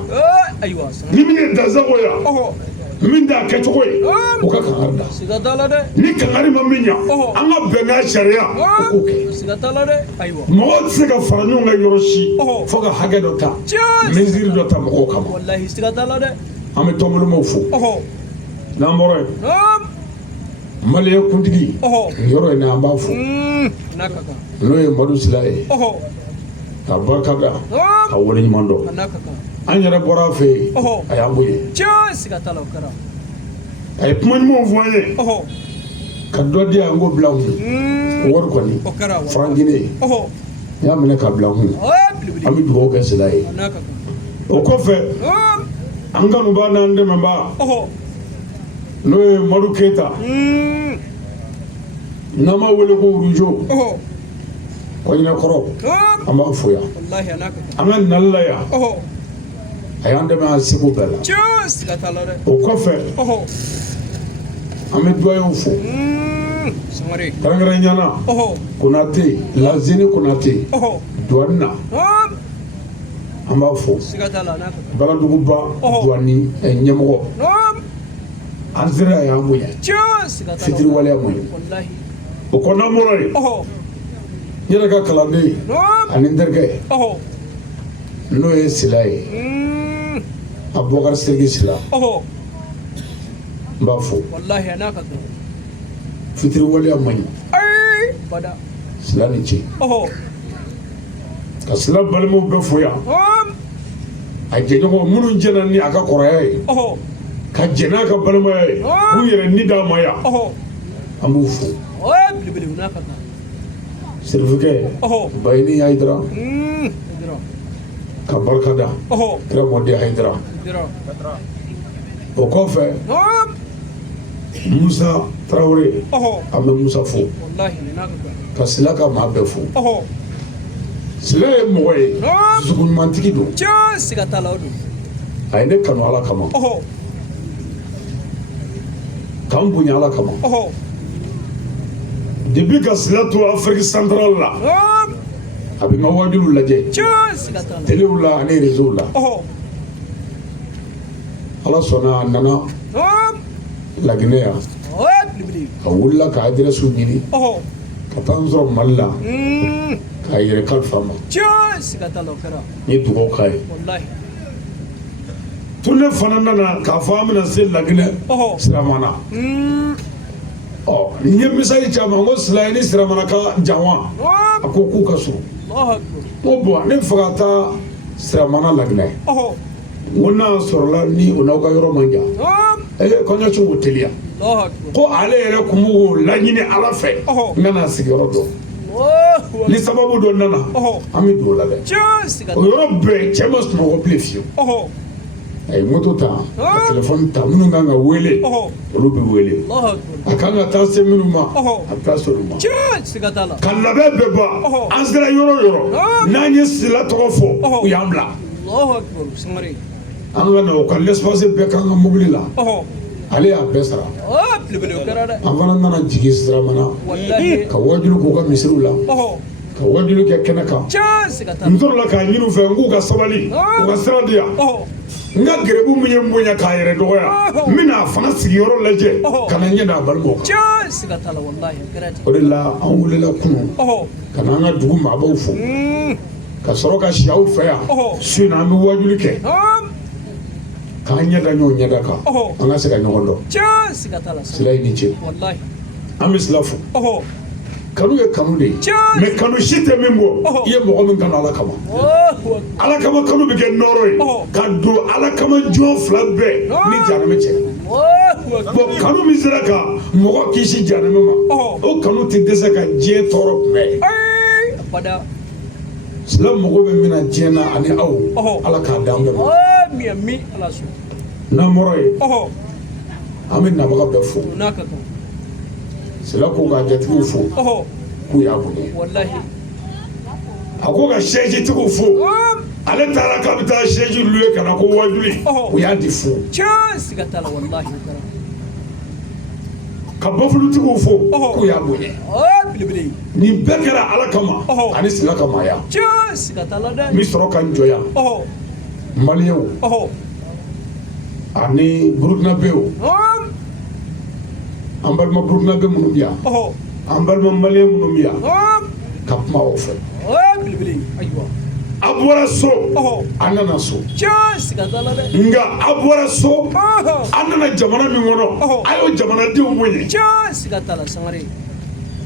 Aywa. ni min ye dansago ya Oh. min t'a kɛcogo ye o ka kangari da Sigatala de. ni kangari ma min ɲa Oh. an ka bɛnkan sariya o k'o kɛ Sigatala de. Aywa. mɔgɔ tɛ se ka fara ɲɔgɔn kan yɔrɔ si Oh. fo ka hakɛ dɔ ta Just. mesiri dɔ ta mɔgɔw kama Wallahi sigatala de. an bɛ tɔnbolomaw fo Oh. n'an bɔra yen Naam. maliyɛn kuntigi Oh. nin yɔrɔ in na an b'a fo Hunaka kan. n'o ye madu sila ye Oh. ka barika da Naam. ka wale ɲuman dɔn Hunaka kan. an yɛrɛ bɔra a fɛ yen Oh. a y'an bonya Just. Sigatala kara. a ye kuma ɲumanw fɔ an ye Oh. ka dɔ di yan ko bila an kun o wari kɔni O kara. farankine Oh. n y'a minɛ ka bila an kun Oh. Bilibili. an bɛ dugawu kɛ sila ye Hunaka kan. o kɔfɛ Naam. an kanuba n'an dɛmɛba Oh. n'o ye madu keyita n'an b'a wele ko wurujo Oh. kɔɲinɛkɔrɔ Naam. an b'a fo yan Wallahi hunaka kan. an ka nali la yan Oh. a y'an dɛmɛ an seko bɛɛ la Just. Sigatala de. o kɔfɛ Oh. an bɛ duwayew fo Sangare. kɛrɛnkɛrɛnyana Oh. konate lazini konate Oh. duwani na Naam. an b'a fo Sigatala hunaka kan. baladuguba Oh. duwani ɲɛmɔgɔ Naam. an sera a y'an bonya Just. Sigatala. fitiri waleya mun ye Wallahi. o kɔ n'an bɔra yen Oh. n yɛrɛ ka kalanden Naam. ani n terikɛ Oh. n'o ye sila ye abubakar serigi sila Oh. n b'a fo Wallahi hunaka kan. fitiri waleya man ɲi Ay. Bada. sila ni ce Oh. ka sila balimaw bɛɛ fo yan Naam. a jɛɲɔgɔn minnu jɛna ni a ka kɔrɔya ye Oh. ka jɛn n'a ka balimaya ye k'u yɛrɛ ni d'a ma yan Oh. an b'u fo Oh. Bilibili hunaka kan. sirifikɛ Oh. bayini hayidara Dira. ka barika da Oh. kira mɔden hayidara Dira. o kɔfɛ Naam. musa tarawele Oh. an bɛ musa fo Wallahi hunaka kan. ka sila ka maa bɛɛ fo Oh. sila ye mɔgɔ ye Naam. dusukuɲumantigi don Just. Sigatala o do. a ye ne kanu ala kama Oh. k'an bonya ala kama Oh. depuis ka sila to afiriki santarali la Naam. a bɛ n ka wajulu lajɛ Just. Sigatala. telew la ani reseau la Oh. ala sɔnna a nana Naam. laginɛ yan Oh. Bilibili. a wulila ka adrɛsiw ɲini Oh. ka taa n sɔrɔ mali la k'a yɛrɛ kalifa ma Just. Sigatala o kara. n ye dugawu k'a ye Wallahi. to ne fana nana k'a fɔ an bɛna se laginɛ Oh. siramana ɔ n ye misayi caman ko sila ye ni siramana ka jan wa Naam. a ko k'u ka surun Allahu Akbar. n ko bɔn ne fɛ ka taa siramana laginɛ Oh. n ko n'a sɔrɔla ni o n'aw ka yɔrɔ man jan Naam. kɔɲɔso k'o teliya Allahu Akbar. ko ale yɛrɛ tun b'o laɲini ala fɛ Oh. n kana sigiyɔrɔ dɔn Oh. ni sababu dɔ nana Oh. an bɛ don o la dɛ Just. o Sigatala. yɔrɔ bɛɛ cɛ ma sunɔgɔ bilen fiyewu Oh. a ye moto ta ka telefɔni ta minnu kan ka wele Oh. olu bɛ wele Allahu Akbar. a kan ka taa se minnu ma Oh. a bɛ taa se olu ma Just. Sigatala. ka labɛn bɛɛ ban Oh. an sera yɔrɔ o yɔrɔ n'an ye sila tɔgɔ fɔ Oh. u y'an bila Allahu Akbar. Sangare. an ka na o ka l'espace bɛɛ kan ka mobili la Oh. ale y'a bɛɛ sara Oh. Bilibili o kara dɛ. an fana nana jigin siramana Wallahi. ka wajulu k'u ka misiriw la Oh. ka wajulu kɛ kɛnɛ kan Just. Sigatala. n sɔrɔla k'a ɲini u fɛ n k'u ka sabali u ka sira di yan Oh. n ka gɛrɛbu min ye n bonya k'a yɛrɛ dɔgɔya n bɛna a fana sigiyɔrɔ lajɛ ka na ɲɛ da a balimaw kan Just. Sigatala. Wallahi o kara dɛ. o de la an welela kunun Oh. ka na an ka dugu maabaw fo ka sɔrɔ ka si aw fɛ yan su in na an bɛ wajuli kɛ Naam. k'an ɲɛ da ɲɔgɔn ɲɛda kan an ka se ka ɲɔgɔn dɔn Just. Sigatala. sila i ni ce Wallahi. an bɛ sila fo Oh. kanu ye kanu de ye mais kanu si tɛ min bɔ i ye mɔgɔ min kanu ala kama ala kama kanu bɛ kɛ nɔrɔ ye ka don ala kama jɔn fila bɛɛ ni jahanama cɛ bon kanu min sera ka mɔgɔ kisi jahanama ma o kanu tɛ dɛsɛ ka diɲɛ tɔɔrɔ kunbɛn silamɛ mɔgɔ bɛ min na diɲɛ na ani aw ala k'a d'an bɛɛ ma n'an bɔra yen an bɛ nabaga bɛɛ fo sila ko ka jatigiw fo k'u y'a bonya a ko ka sɛjitigiw fo ale taara k'a bɛ taa sɛji luye ka na ko wajuli u y'a di fo ka bafulutigiw fo k'u y'a bonya nin bɛɛ kɛra ala kama ani sila ka maaya n bɛ sɔrɔ ka n jɔya maliyɛnw ani burukinabew an balima burukinabe minnu bɛ yan an balima maliyɛn minnu bɛ yan ka kuma o fɛ a bɔra so a nana so nka a bɔra so a nana jamana min kɔnɔ a y'o jamanadenw bonya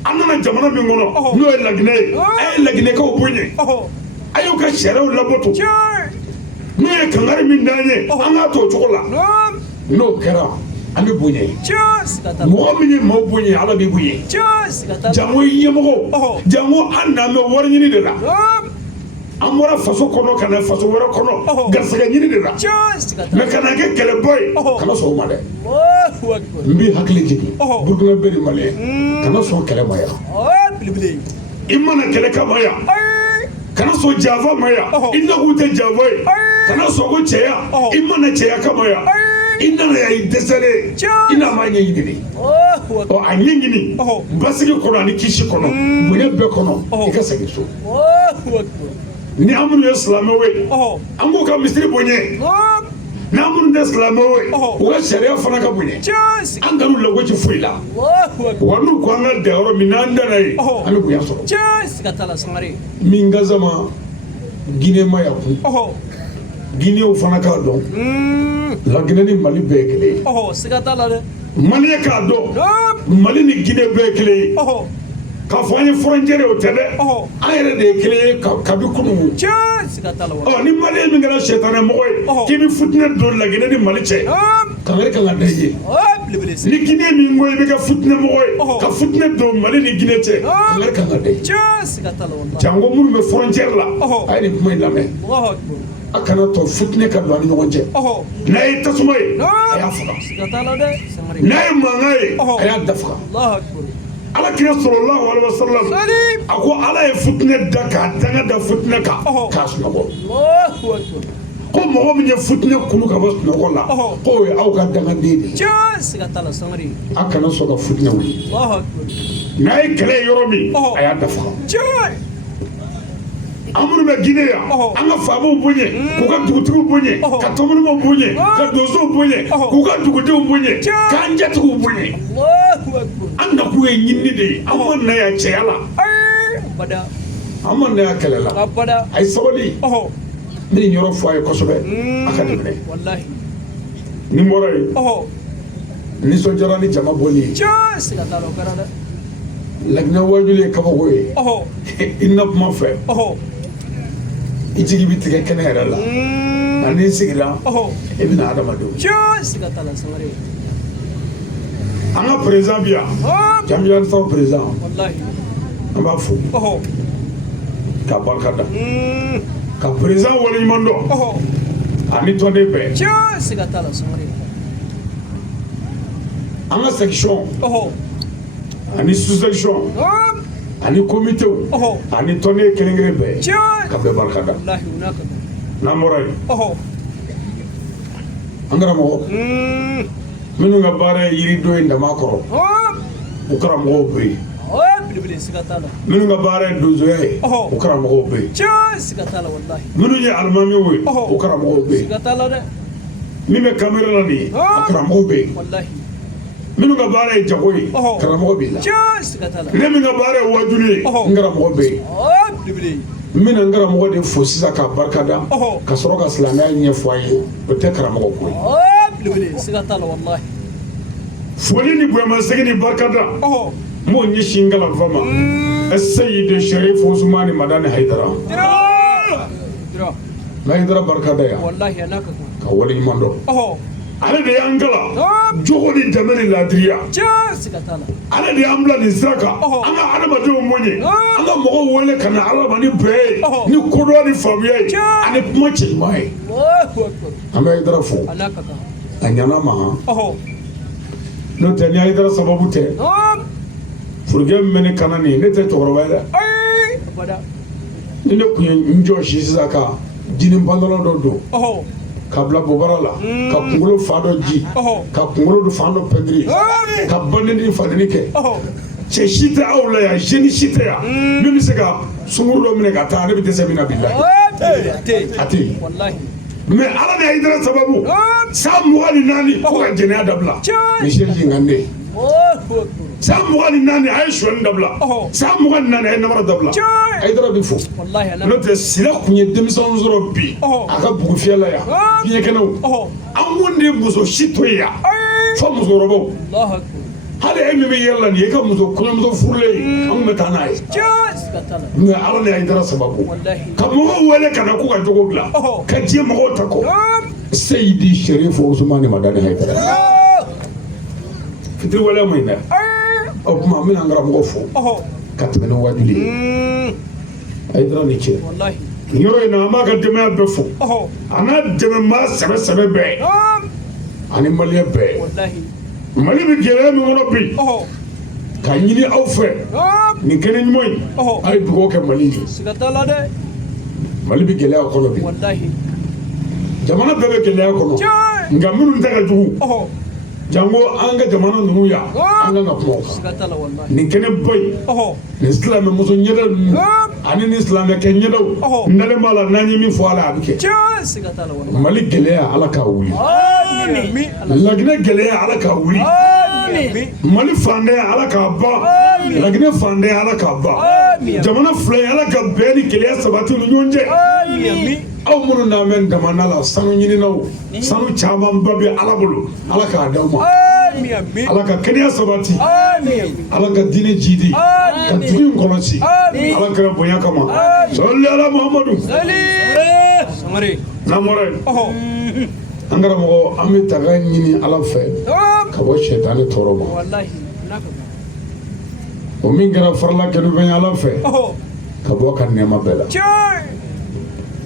a nana jamana min kɔnɔ n'o ye laginɛ ye a ye laginɛkaw bonya a y'u ka sariyaw labato n'o ye kangari min d'an ye an k'a to o cogo la n'o kɛra an bɛ bonya ye mɔgɔ min ye maaw bonya ala b'i bonya jango ɲɛmɔgɔ jango an n'an bɛ wari ɲini de la an bɔra faso kɔnɔ ka na faso wɛrɛ kɔnɔ garisɛgɛ ɲini de la mɛ ka na kɛ kɛlɛbɔ ye kana sɔn o ma dɛ n b'i hakili jigin burukina bɛɛ de maliyɛn kana sɔn kɛlɛ ma yan i mana kɛlɛ kama yan kana sɔn janfa ma yan i nakun tɛ janfa ye kana sɔn ko cɛya i mana cɛya kama yan i nana yan i dɛsɛlen i n'a ma ɲɛɲini de ɔ a ɲɛɲini basigi kɔnɔ ani kisi kɔnɔ bonya bɛɛ kɔnɔ i ka segin so ni an minnu ye silamɛw ye an b'u ka misiri bonya n'an minnu tɛ silamɛw ye u ka sariya fana ka bonya an kanu lagosi foyi la wa n'u ko an ka da yɔrɔ min n'an dana ye an bɛ bonya sɔrɔ min gaza ma Guinée ma ya kun Guinéw fana k'a dɔn Laginɛ ni Mali bɛɛ ye kelen ye Maliyɛn k'a dɔn Mali ni Guinée bɛɛ ye kelen ye k'a fɔ an ye frontière o tɛ dɛ an yɛrɛ de ye kelen ye kabi kunungu ni Maliyɛn min kɛra sɛtanɛmɔgɔ ye k'i bɛ fitinɛ don Laginɛ ni Mali cɛ kangari kan ka da i ye ni Guinée min ko i bɛ kɛ fitinɛmɔgɔ ye ka fitinɛ don Mali ni Guinée cɛ kangari kan ka da i ye jango minnu bɛ frontière la a ye nin kuma in lamɛn a kana to fitinɛ ka don an ni ɲɔgɔn cɛ n'a ye tasuma ye a y'a faga n'a ye mankan ye a y'a dafaga ala kira sallallahu alaihi wasallam a ko ala ye fitinɛ da k'a danga da fitinɛ kan k'a sunɔgɔ ko mɔgɔ min ye fitinɛ kunu ka bɔ sunɔgɔ la k'o ye aw ka dangaden de ye a kana sɔn ka fitinɛ wuli n'a ye kɛlɛ ye yɔrɔ min a y'a dafaga an minnu bɛ Guinée yan an ka faamaw bonya k'u ka dugutigiw bonya ka tɔnmɔnɔw bonya ka donsow bonya k'u ka dugudenw bonya k'an jatigiw bonya an nakun ye ɲinini de ye an ma na yan cɛya la an ma na yan kɛlɛ la a ye sabali n bɛ nin yɔrɔ fɔ a ye kosɛbɛ a ka dɛmɛ ni n bɔra yen nisɔndiyara ni jama bɔli ye Laginɛ wajuli ye kabako ye i na kuma fɛ i jigi bɛ tigɛ kɛnɛ yɛrɛ la nka n'i sigira i bɛ na adamadenw an ka président bi yan Jambiya Faw président an b'a fo k'a barika da ka président waleɲuman dɔn ani tɔnden bɛɛ an ka section ani sous-section ani comité ani tɔnden kelen-kelen bɛɛ ka bɛɛ barika da n'an bɔra yen an karamɔgɔ minnu ka baara ye yirido ye dama kɔrɔ u karamɔgɔw bɛ yen minnu ka baara ye donsoya ye u karamɔgɔw bɛ yen minnu ye alimamiw ye u karamɔgɔw bɛ yen min bɛ kamera la nin ye a karamɔgɔw bɛ yen minnu ka baara ye jago ye karamɔgɔ b'i la ne min ka baara ye wajuli ye n karamɔgɔ bɛ yen n bɛna n karamɔgɔ de fo sisan k'a barika da ka sɔrɔ ka silamɛya ɲɛfɔ an ye o tɛ karamɔgɔ ko ye foli ni bonyamasegin ni barika da mo ni shingala fama السيد الشريف عثمان مدان حيدرا لا حيدرا بركة يا والله أنا كولي ماندو على دي أنجلا جوهري جمالي لادريا على دي أملا نزاكا أنا ما جو موني أنا مغو ولا كان على ماني بي ني كودو ني فامياي أنا بمشي ماي أما حيدرا فو أنا ما نو تاني حيدرا سببو تي furgem mene kanani ne te toroba da ni ne kunye njo shi saka jini bandolo do kabla bobarala ka kungulo fado ji ka kungulo do fando pedri ka baneni fadini ke che shita awla ya jeni shita ya mimi seka sunguro mene ka ta ne bi tese mina billahi ati wallahi me ala ne idara sababu sa muwali nani ko ka jeni adabla mi sheji ngande ساموغاني ناني عايش وين دبلا ساموغاني ناني عين مرة دبلا أي درا بيفو والله أنا لو تسلق من يدم سانزرو بي أكبر في الله يا بيه كنو أمون دي مزو شتويا فمزو ربو الله هذا أمي بيجلا نيجا مزو كل مزو فولي أم متاناي من على أي درا سببو كم هو ولا كنا كوكا جوجلا كجي مغو تكو سيدي الشريف عثمان مداني هاي فتري ولا مينا أو ما من عند ربنا فو كاتبنا واجلي أيضا نيجي والله يروي نعما قدمنا بفو أنا دم ما سبب بي أنا مليا بي والله مليا بجلاه من ربي كأني أوفى نكني موي أي بقولك مليا سكتلا ده مليا بجلاه كله والله جمانا بجلاه كله نعمل نتاعه jango anga jamana nunu ya anga ngapmo ni kene boy ni islam muso nyedal ani ni islam ke nyedal ndale mala nani mi fo ala abike mali geleya ala ka wuli lagna geleya ala ka wuli mali fande ala ka ba lagna fande ala ka ba jamana flay ala ka beni geleya sabatu nyonje aw munu na men damana la sanu nyini naw sanu chaman babi ala bulu ala ka dawma ala ka kenya sabati ala ka dine jidi ka tuin kolasi ala ka bonya kama salli ala muhammadu samari namore angara mo ami taga nyini ala fe ka bo shaytan toroba wallahi o min gara farla kenu ben ala fe ka bo kan nema bela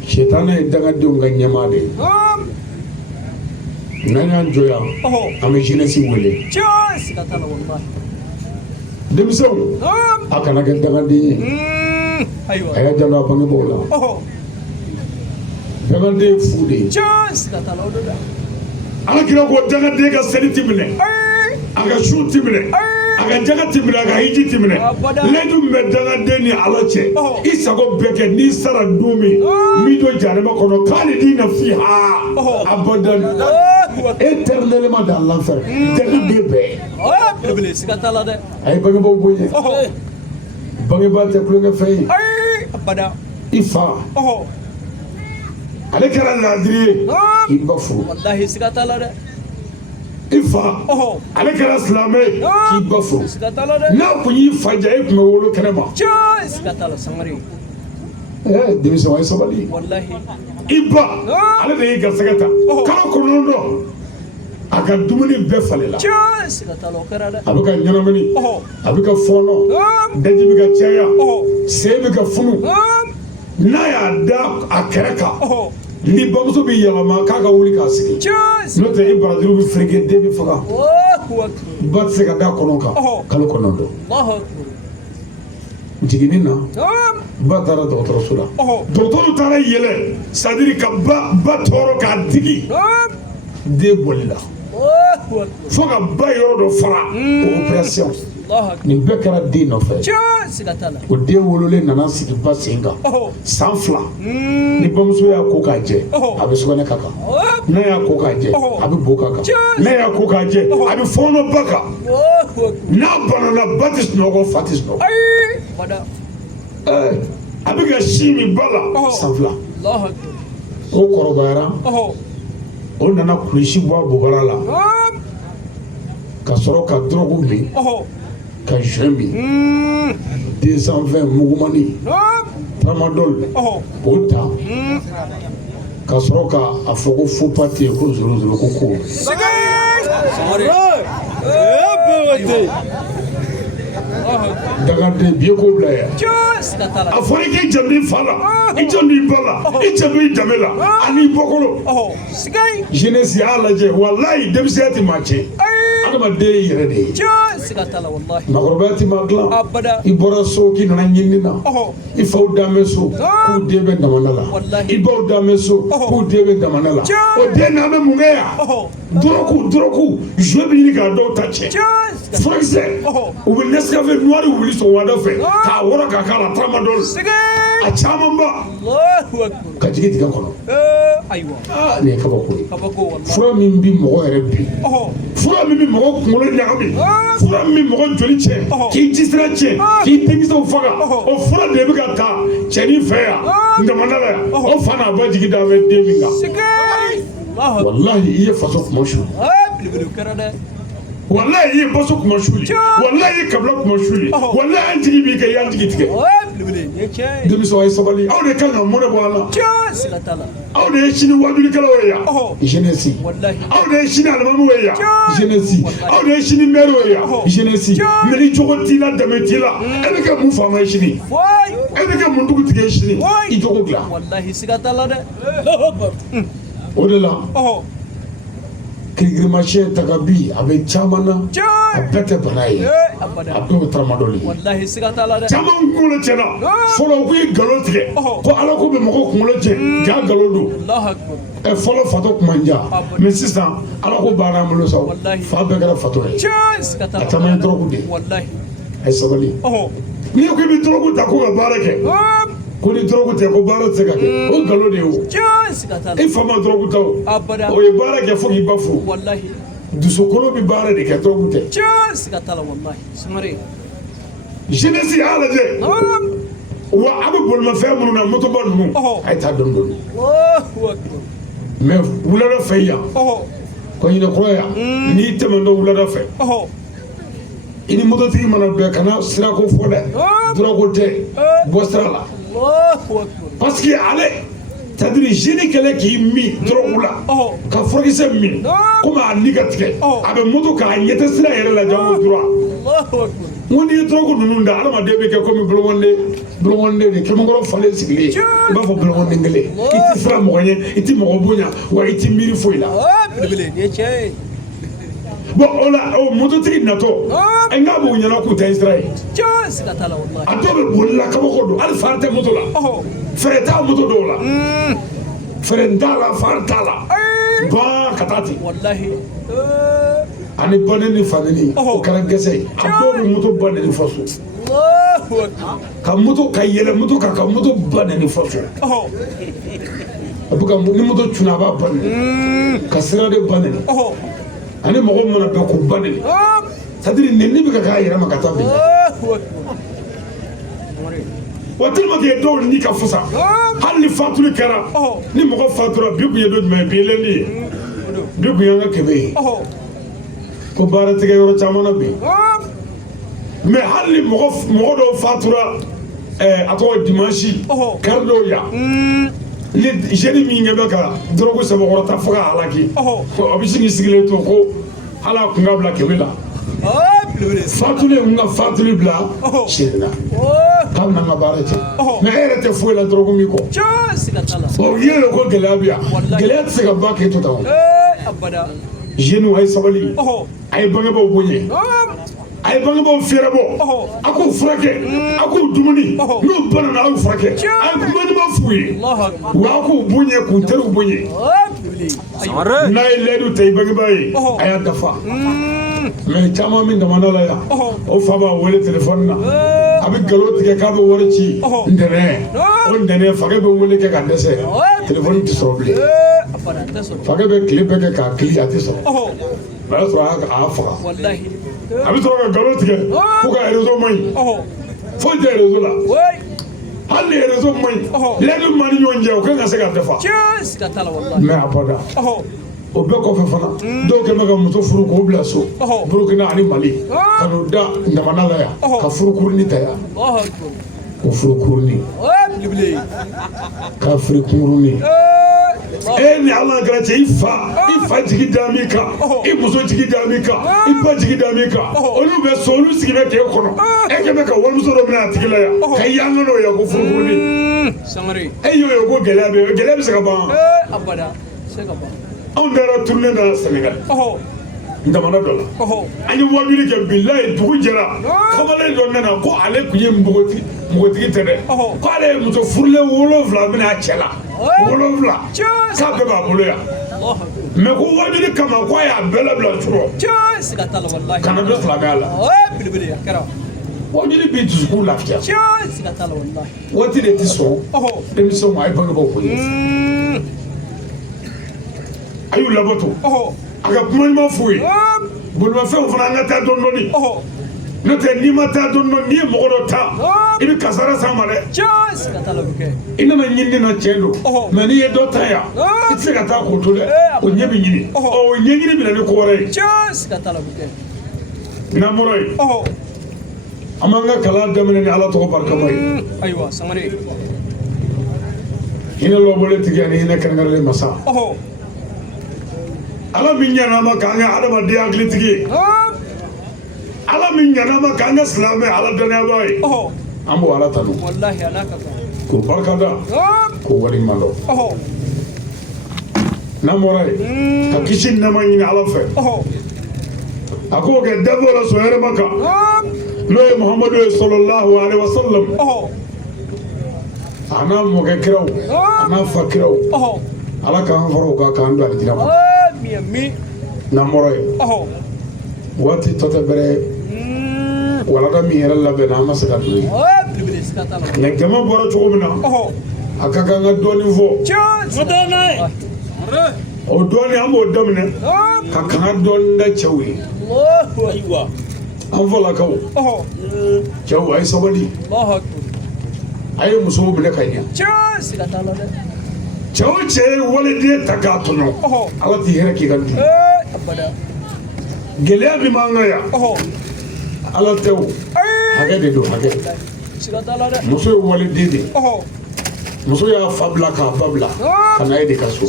Shetana daga dunga nyamade nanya joya ame jeunesse wele demso akana ga daga di aya jalo bangi bola daga de fude ala kira ko daga de ga seli timne aga shoot timne aga jaga timne aga hiji timne ledu me daga de ni alache isago beke ni sara dumi mido janema kono khalidina fiha abadan éternellement dans l'enfer daga de be lebele sikatala de ay bangi bo boye bangi ba te kulunga fay abada ifa ale kara nadri iba fu wallahi sikatala de ifa ale kara islamé ki bafu na kunyi faja e kuma wolo kanama sikatala samari demi so ay sabali wallahi iba ale de ga sagata kala ko nondo aga dumuni be falela sikatala karada abuka nyanamani abuka fono daji biga chaya sebe ga funu na ya da akereka ni bamuso bi yalama kaka wuli ka sigi no te ibradiru bi frege de bi faga bat se ka da kono ka kala kono do jigini na ba dara docteur sura docteur tara yele sadiri ka ba toro ka digi de bolila foga ba yoro do fara opération ni bekara di no fe o de wolole nana sigi ba singa sanfla ni bamuso ya ko ka je abi so ne kaka na ya ko ka je abi bo kaka na ya ko ka je abi fono baka na banana batis no go fatis no abi ga shimi bala sanfla o korobara o nana kulishi bo bobara la ka soro ka drogu bi ka jeu min 220 mugumani tramadol o ta ka sɔrɔ ka a fɔ ko faux pas tɛ yen ko zoro ko ko daganden biye ko bila yan a fɔra i k'i janto i fa la i janto i ba la i janto i danbe la ani i bɔkolo jeunesse y'a lajɛ walayi denmisɛnya tɛ maa tiɲɛ adamaden ye yɛrɛ de ye makɔrɔbaya tɛ maa dilan i bɔra so k'i nana ɲinini na i faw dan bɛ so k'u den bɛ damana la i baw dan bɛ so k'u den bɛ damana la o den n'an bɛ mun kɛ yan dɔrɔku jeu bɛ ɲini k'a dɔw ta tiɲɛ furakisɛ u bɛ Nescafé noir wuli sɔgɔmada fɛ k'a wɔrɔ k'a k'a la tramadol a caman ba ka jigin tigɛ kɔnɔ nin ye kabako ye fura min bɛ mɔgɔ yɛrɛ bi fura min bɛ mɔgɔ kunkolo ɲagami fura min bɛ mɔgɔ joli tiɲɛ k'i jisira tiɲɛ k'i denkisɛw faga o fura de bɛ ka taa cɛnin fɛ yan ndamana la yan o fa n'a ba jigi da bɛ den min kan walahi i ye faso kuma su wallahi i ye baso kuma suli wallahi i ye kabila kuma suli wallahi an jigi b'i kɛ y'an jigi tigɛ denmisɛnw a ye sabali aw de kan ka mɔnɛ bɔ a la aw de ye sini wajulikɛlaw ye yan jeunesse aw de ye sini alimamuw ye yan jeunesse aw de ye sini maire ye yan jeunesse mais ni jogo t'i la dɛmɛ t'i la e bɛ kɛ mun faama ye sini e bɛ kɛ mun dugutigi ye sini i jogo dilan o de la kirikirimasiyɛn ta ka bi a bɛ caman na a bɛɛ tɛ bana ye a bɛɛ bɛ tramadol ye caman kunkolo tiɲɛna fɔlɔ u k'i nkalon tigɛ ko ala ko bɛ mɔgɔ kunkolo tiɲɛ jaa nkalon don fɔlɔ fatɔ kun man diya mɛ sisan ala ko banna an bolo sa fa bɛɛ kɛra fatɔ ye a caman ye dɔrɔgu de a ye sabali n'i ko i bɛ dɔrɔgu ta ko ka baara kɛ ko ni dɔrɔgu tɛ ko baara tɛ se ka kɛ o nkalon de ye o i fa ma dɔrɔgu ta o ye baara kɛ fo k'i ba furu dusukolo bɛ baara de kɛ dɔrɔgu tɛ jeunesse y'a lajɛ wa a bɛ bolimafɛn minnu na motoba ninnu a ye taa dɔɔni dɔɔni mɛ wulada fɛ yan ko ɲinɛkɔrɔ yan n'i tɛmɛna wulada fɛ i ni mototigi mana bɛn kana sirako fɔ dɛ dɔrɔgu tɛ bɔ sira la parce que ale c'est-à-dire jeune kɛlɛ k'i min dɔrɔgu la ka furakisɛ min komi a ni ka tigɛ a bɛ moto k'a ɲɛtɛ sira yɛrɛ la jango droit n ko n'i ye dɔrɔgu ninnu da adamaden bɛ kɛ komi bolokɔniden de kɛmɛkɔrɔ falen sigilen i b'a fɔ bolokɔniden kelen i tɛ siran mɔgɔ ɲɛ i tɛ mɔgɔ bonya wa i tɛ miiri foyi la bon o la o mototigi natɔ n'a b'o ɲɛna k'u tɛ sira ye a dɔw bɛ boli la kabako don hali fari tɛ moto la fɛrɛ t'a moto dɔw la fɛrɛ t'a la fari t'a la ban ka taa ten ani bannen ni fanini o kɛra gɛsɛ ye a dɔw bɛ moto ba nɛni fɔ so ka moto ka yɛlɛ moto kan ka moto ba nɛni fɔ so a bɛ ka ni moto cunna a b'a ba nɛni ka sira de ba nɛni ani mɔgɔ mana bɛn k'u ba nɛni c'est-à-dire nɛni bɛ ka k'a yɛrɛ ma ka taa bin wa tellement que dɔw ni ka fusa hali ni fatuli kɛra ni mɔgɔ fatura bi kun ye don jumɛn bi lɛndi ye bi kun ye an ka kɛmɛ ye ko baaratigɛ yɔrɔ caman na bi mais hali ni mɔgɔ dɔw fatura a tɔgɔ dimanche kari dɔw yan ni jeune min ɲɛ bɛ ka dɔrɔgu sɛbɛkɔrɔta fo ka halaki a bɛ sin k'i sigilen to ko hali a kun ka bila kɛmɛ la fatuli kun ka fatuli bila sini na k'a bɛna an ka baara kɛ mɛ e yɛrɛ tɛ foyi la dɔrɔgu min kɔ o ye yɛrɛ ko gɛlɛya bɛ yan gɛlɛya tɛ se ka ban k'e to tan jeunes a ye sabali a ye bangebaaw bonya a ye bangebaaw fɛrɛbɔ a k'u furakɛ a k'u dumuni n'u banana a y'u furakɛ a ye kuma ɲuman f'u ye wa a k'u bonya k'u teriw bonya n'a ye layidu ta i bangebaa ye a y'a dafa mɛ caman min damana la yan o fa b'a wele telefɔni na a bɛ nkalon tigɛ k'a bɛ wari ci ntɛnɛn o ntɛnɛn fakɛ bɛ wele kɛ ka dɛsɛ telefɔni tɛ sɔrɔ bilen fakɛ bɛ tile bɛɛ kɛ k'a kili a tɛ sɔrɔ o y'a sɔrɔ a y'a faga a bɛ sɔrɔ ka nkalon tigɛ ko ka réseau man ɲi foyi tɛ réseau la hali ni réseau man ɲi layidu min b'an ni ɲɔgɔn cɛ o kan ka se ka dafa mais abada o bɛɛ kɔfɛ fana dɔw kɛ bɛ ka muso furu k'o bila so Burukina ani Mali ka n'o da Ndamana la yan ka furukurunin ta yan o furukurunin ka furukurunin ni Ala kɛra cɛ i fa jigi da min kan i muso jigi da min kan i ba jigi da min kan olu bɛ so olu sigi bɛ k'e kɔnɔ e kɛ bɛ ka walimuso dɔ minɛ a tigi la yan ka yanga n'o ye ko furukurunin e y'o ye ko gɛlɛya bɛ se ka ban abada se ka ban anw taara tournée na Sénégal Ndamana dɔ la an ye wabili kɛ bilayi dugu jɛra kamalen dɔ nana ko ale tun ye npogotigi tɛ dɛ ko ale ye muso furulen 7 minɛ a cɛ la 7 k'a bɛɛ b'a bolo yan mais ko wabili kama ko a y'a bɛɛ labila curo kana dɔ silamɛya la wabili b'i dusukun lafiya waati de tɛ sɔn denmisɛnw ma a ye bangebaaw ko ye a y'u labato a ka kuma ɲuman f'u ye bolimafɛnw fana an ka taa dɔɔni dɔɔni n'o tɛ n'i ma taa dɔɔni dɔɔni n'i ye mɔgɔ dɔ ta i bɛ kasara s'a ma dɛ i nana ɲini na tiɲɛ don mais n'i ye dɔ ta yan i tɛ se ka taa k'o to dɛ o ɲɛ bɛ ɲini o ɲɛɲini bɛ na ni ko wɛrɛ ye n'an bɔra yen an b'an ka kalan daminɛ ni Ala tɔgɔ barikama ye ayiwa Sangare hinɛ lɔbɔlen tigi ani hinɛ kɛrɛnkɛrɛnlen masa Ala min ɲana ma k'an ka adamaden hakilitigi ye Ala min ɲana ma k'an ka silamɛ Ala dɔnniyabaa ye an b'o Ala tanu k'o barikada k'o waleɲumandɔn n'an bɔra yen ka kisi ni nɛɛma ɲini Ala fɛ a k'o kɛ dɛbɔ la sɔn hɛrɛma kan n'o ye Muhamadu ye sallallahu alaihi wa sallam a n'a mɔkɛ kiraw a n'a fa kiraw Ala k'an fara o kan k'an don alijinɛ kɔnɔ n'an bɔra yen waati tɔ tɛ bɛrɛ walada min yɛrɛ labɛnna an ma se ka don yen nka jama bɔra cogo min na a ka kan ka dɔɔni fɔ o dɔɔni an b'o daminɛ ka kanga dɔɔni da cɛw ye an fɔlakaw cɛw a ye sabali a ye musow minɛ ka ɲɛ cɛw o cɛ ye waliden ta k'a tɔɲɔ Ala t'i hɛrɛ k'i ka du gɛlɛya min b'an kan yan Ala tɛ o hakɛ de don hakɛ muso ye waliden de muso y'a fa bila k'a ba bila ka na e de ka so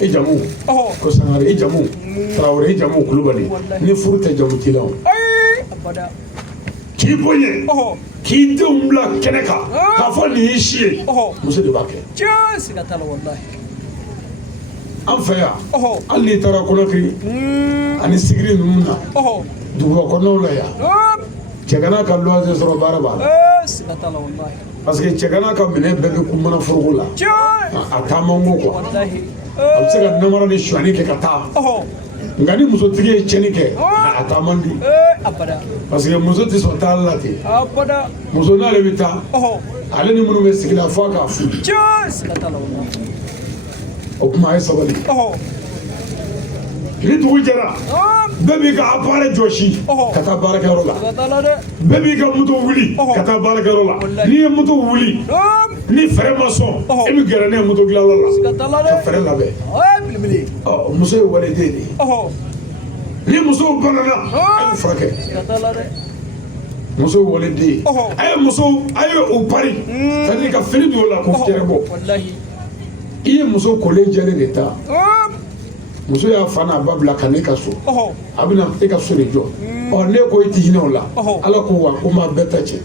i jamu ko Sangare i jamu Tarawele i jamu Kulubali ni furu tɛ jamu t'i la o k'i bonya k'i denw bila kɛnɛ kan k'a fɔ nin y'i si ye muso de b'a kɛ an fɛ yan hali n'i taara Konakiri ani Sigiri ninnu na duguba kɔnɔnaw la yan cɛgana ka luwanse sɔrɔ baara b'a la parce que cɛgana ka minɛ bɛɛ bɛ kun mana foroko la a taaman ko quoi a bɛ se ka namara ni suɲɛni kɛ ka taa nka ni musotigi ye tiɲɛni kɛ a taa man di parce que muso tɛ sɔn taali la ten muso n'ale bɛ taa ale ni minnu bɛ sigi la fo a k'a furu o kuma a ye sabali ni dugu jɛra bɛɛ b'i ka appareil jɔsi ka taa baarakɛyɔrɔ la bɛɛ b'i ka moto wuli ka taa baarakɛyɔrɔ la n'i ye moto wuli ni fɛrɛ ma sɔn e bɛ gɛrɛ ne ye moto dilanla la ka fɛrɛ labɛn muso ye waliden de ye ni musow banana a y'u furakɛ muso ye waliden ye a ye u pari c'est-à-dire ka fini don o la k'o fɛrɛ bɔ i ye muso kolen jɛlen de ta muso y'a fa n'a ba bila ka ne ka so a bɛna e ka so de jɔ ne ko i tɛ hinɛ o la Ala ko wa ko maa bɛɛ ta cɛ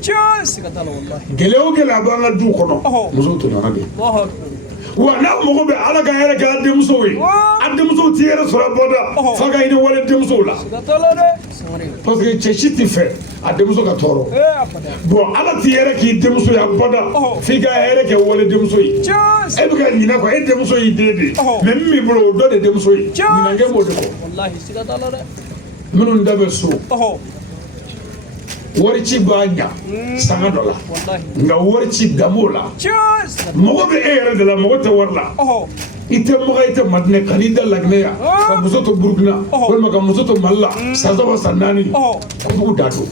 gɛlɛya o gɛlɛya b'an ka du kɔnɔ musow tɔɲɔna de wa n'a mago bɛ Ala ka hɛrɛ kɛ a denmusow ye a denmusow tɛ hɛrɛ sɔrɔ abada f'a ka hinɛ wale denmusow la parce que cɛ si tɛ fɛ a denmuso ka tɔɔrɔ bon Ala tɛ hɛrɛ k'i denmuso ye abada f'i ka hɛrɛ kɛ wale denmuso ye e bɛ ka ɲinɛ quoi e denmuso y'i den de mais min b'i bolo o dɔ de denmuso ye ɲinan b'o de kɔ minnu da bɛ so wari ci b'a ɲa sanga dɔ la nka wari ci danb'o la mɔgɔ bɛ e yɛrɛ de la mɔgɔ tɛ wari la i tɛ Maga i tɛ Madinɛ ka n'i da Laginɛ yan ka muso to Burukina walima ka muso to Mali la san 3 san 4 a b'u da don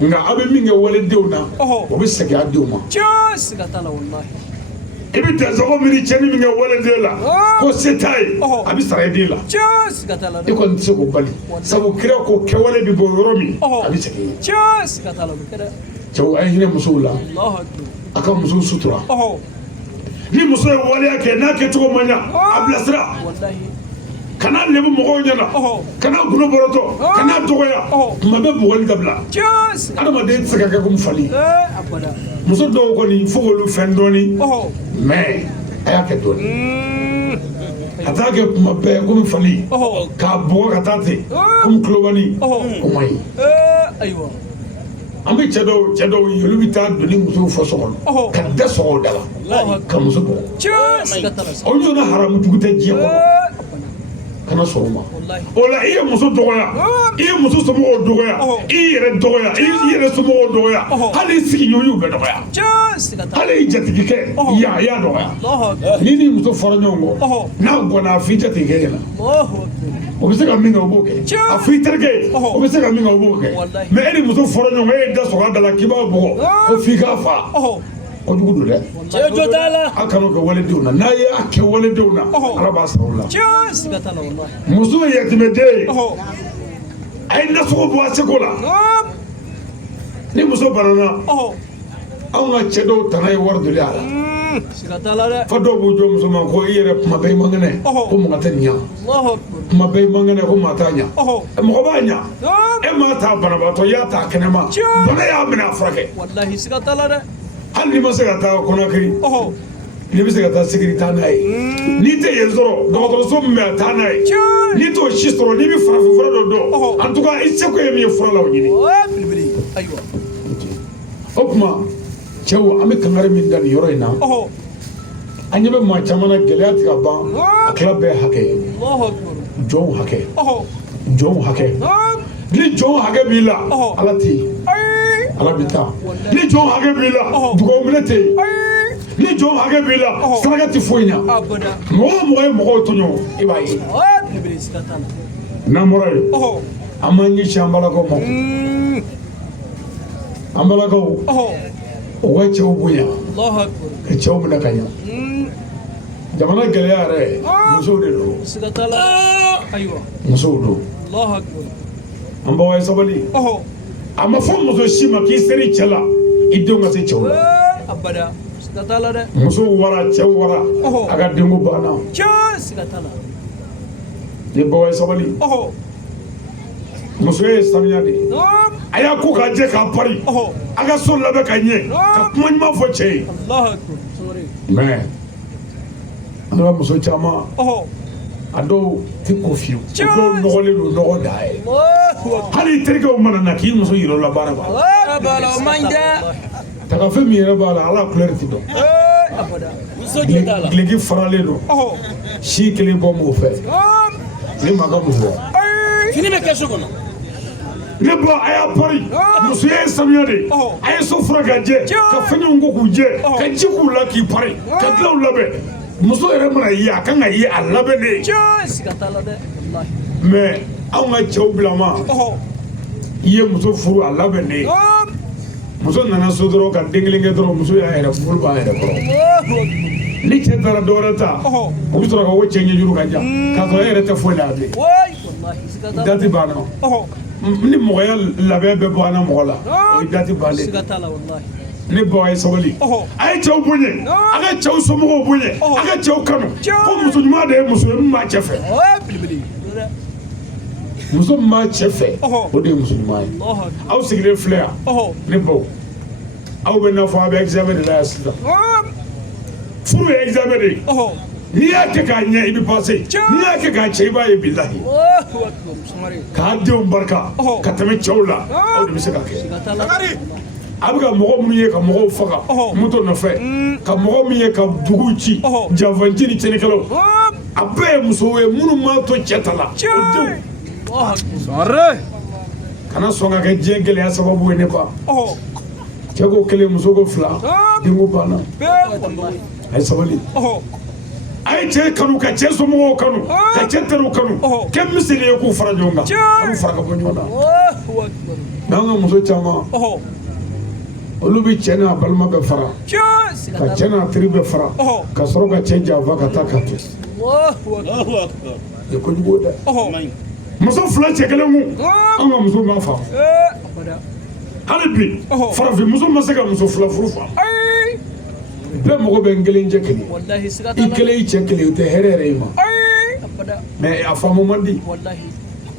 nka a bɛ min kɛ waledenw na o bɛ segin a denw ma i bɛ dɛsɛgɔ min ni cɛnni min kɛ waliden la ko se t'a ye a bɛ sara i den la i kɔni tɛ se k'o bali sabu kira ko kɛwale bɛ bɔ yɔrɔ min a bɛ segin cɛw a ye hinɛ musow la a ka musow sutura ni muso ye waleya kɛ n'a kɛcogo man ɲa a bilasira kana lebu mɔgɔw ɲɛna kana gulo bɔrɔtɔ kana dɔgɔya tuma bɛ bugɔli dabila adamaden tɛ se ka kɛ komi fali muso dɔw kɔni fo k'olu fɛn dɔɔni mais a y'a kɛ dɔɔni a t'a kɛ kuma bɛɛ komi fali k'a bugɔ ka taa ten komi kulobani o man ɲi an bɛ cɛ dɔw ye olu bɛ taa don ni musow fɔ so kɔnɔ ka da sɔgɔ da la ka muso bugɔ o ɲɔgɔnna haramu jugu tɛ diɲɛ kɔnɔ kana sɔrɔ ma o la i ye muso dɔgɔya i ye muso somɔgɔw dɔgɔya i yɛrɛ dɔgɔya i yɛrɛ somɔgɔw dɔgɔya hali i sigiɲɔgɔnw bɛ dɔgɔya hali i jatigikɛ i y'a dɔgɔya n'i ni muso fɔra ɲɔgɔn kɔ n'a gɔnna a fɔ i jatigikɛ ɲɛna o bɛ se ka min kɛ o b'o kɛ a fɔ i terikɛ ye o bɛ se ka min kɛ o b'o kɛ mɛ e ni muso fɔra ɲɔgɔn e ye da sɔgɔ a da la k'i b'a bugɔ ko f'i k'a fa kojugu don dɛ a kan'o kɛ waledenw na n'a ye a kɛ waledenw na ala b'a sara o la muso ye yatimɛden ye a ye nasɔgɔ bɔ a seko la ni muso banana anw ka cɛ dɔw tana ye wari doli a la fa dɔw b'u jɔ muso ma ko i yɛrɛ kuma bɛɛ i man kɛnɛ ko mɔgɔ tɛ nin ɲa kuma bɛɛ i man kɛnɛ ko maa t'a ɲa mɔgɔ b'a ɲa e m'a ta banabaatɔ i y'a ta kɛnɛma bana y'a minɛ a furakɛ hali n'i ma se ka taa Konakiri n'i bɛ se ka taa Sigiri taa n'a ye n'i tɛ yen sɔrɔ dɔgɔtɔrɔso min bɛ yen taa n'a ye n'i t'o si sɔrɔ n'i bɛ farafin fura dɔ dɔn en tout cas i seko ye min ye fura la o ɲini o tuma cɛw an bɛ kangari min da nin yɔrɔ in na an ɲɛ bɛ maa caman na gɛlɛya tɛ ka ban a tila bɛɛ hakɛ jɔnw hakɛ ni jɔn hakɛ b'i la ala tɛ yen ala bɛ taa ni jɔn hakɛ b'i la dugawu minɛ tɛ yen ni jɔn hakɛ b'i la saraka tɛ foyi ɲa mɔgɔ o mɔgɔ ye mɔgɔw tɔɲɔ i b'a ye n'an bɔra yen an b'an ɲɛsin an balakaw ma an balakaw o ka cɛw bonya ka cɛw minɛ ka ɲa jamana gɛlɛya yɛrɛ musow de don musow don an baw ye sabali a ma fɔ muso si ma k'i seri cɛ la i denw ka se cɛw la musow wara cɛw wara a ka denko banna ni baw ye sabali muso ye sanuya de ye a y'a ko k'a jɛ k'a pari a ka so labɛn ka ɲɛ ka kuma ɲuman fɔ cɛ ye mais an ka muso caman a dɔw tɛ ko fiyewu o dɔw nɔgɔlen don nɔgɔ da ye hali i terikɛw mana na k'i muso yira o la baara b'a la tagafɛn min yɛrɛ b'a la ala couleur tɛ dɔn gileki faralen don si kelen bɔ m'o fɛ ni maa ka muso fini bɛ kɛ so kɔnɔ ne bɔ a y'a pari musoya ye sanuya de a ye so fura ka jɛ ka fɛnɲɛw ko k'u jɛ ka ji k'u la k'i pari ka dilanw labɛn muso yɛrɛ mana ye a kan ka ye a labɛn de ye mais anw ka cɛw bilama i ye muso furu a labɛn de ye muso nana so dɔrɔn ka den kelen kɛ dɔrɔn muso y'a yɛrɛ bolo b'a yɛrɛ kɔrɔ ni cɛ taara dɔwɛrɛ ta o bɛ sɔrɔ ka ko cɛ ɲɛjuru ka jan k'a sɔrɔ e yɛrɛ tɛ foyi la a bilen dati banna ni mɔgɔya labɛn bɛ bɔ an na mɔgɔ la o ye dati bannen ne baw ye sabali a ye cɛw bonya a ka cɛw somɔgɔw bonya a ka cɛw kanu ko muso ɲuman de ye muso ye min b'a cɛ fɛ muso min b'a cɛ fɛ o de ye muso ɲuman ye aw sigilen filɛ yan ne baw aw bɛ n'a fɔ aw bɛ examen de la yan sisan furu ye examen de ye n'i y'a kɛ k'a ɲɛ i bɛ passe n'i y'a kɛ k'a cɛ i b'a ye bilahi k'a denw barika ka tɛmɛ cɛw la aw de bɛ se ka kɛ a bɛ ka mɔgɔ minnu ye ka mɔgɔw faga moto nɔfɛ ka mɔgɔ min ye ka dugu ci janfanci ni cɛnikɛlaw a bɛɛ ye musow ye minnu m'a to cɛ ta la o denw kana sɔn ka kɛ diɲɛ gɛlɛya sababu ye ne ba cɛ ko kelen muso ko fila denko banna a ye sabali a ye cɛ kanu ka cɛ somɔgɔw kanu ka cɛ teriw kanu kɛ miseli ye k'u fara ɲɔgɔn kan a b'u fara ka bɔ ɲɔgɔn na mais an ka muso caman olu bi cɛ n'a balima bɛɛ fara ka cɛ n'a teri bɛɛ fara ka sɔrɔ ka cɛ janfa ka taa ka to e kojugu dɛ muso fila cɛ kelen kun an ka muso b'a faamu hali bi farafin muso ma se ka muso fila furu faamu bɛɛ mago bɛ n kelen cɛ kelen i kelen i cɛ kelen o tɛ hɛrɛ yɛrɛ i ma mais a faamu man di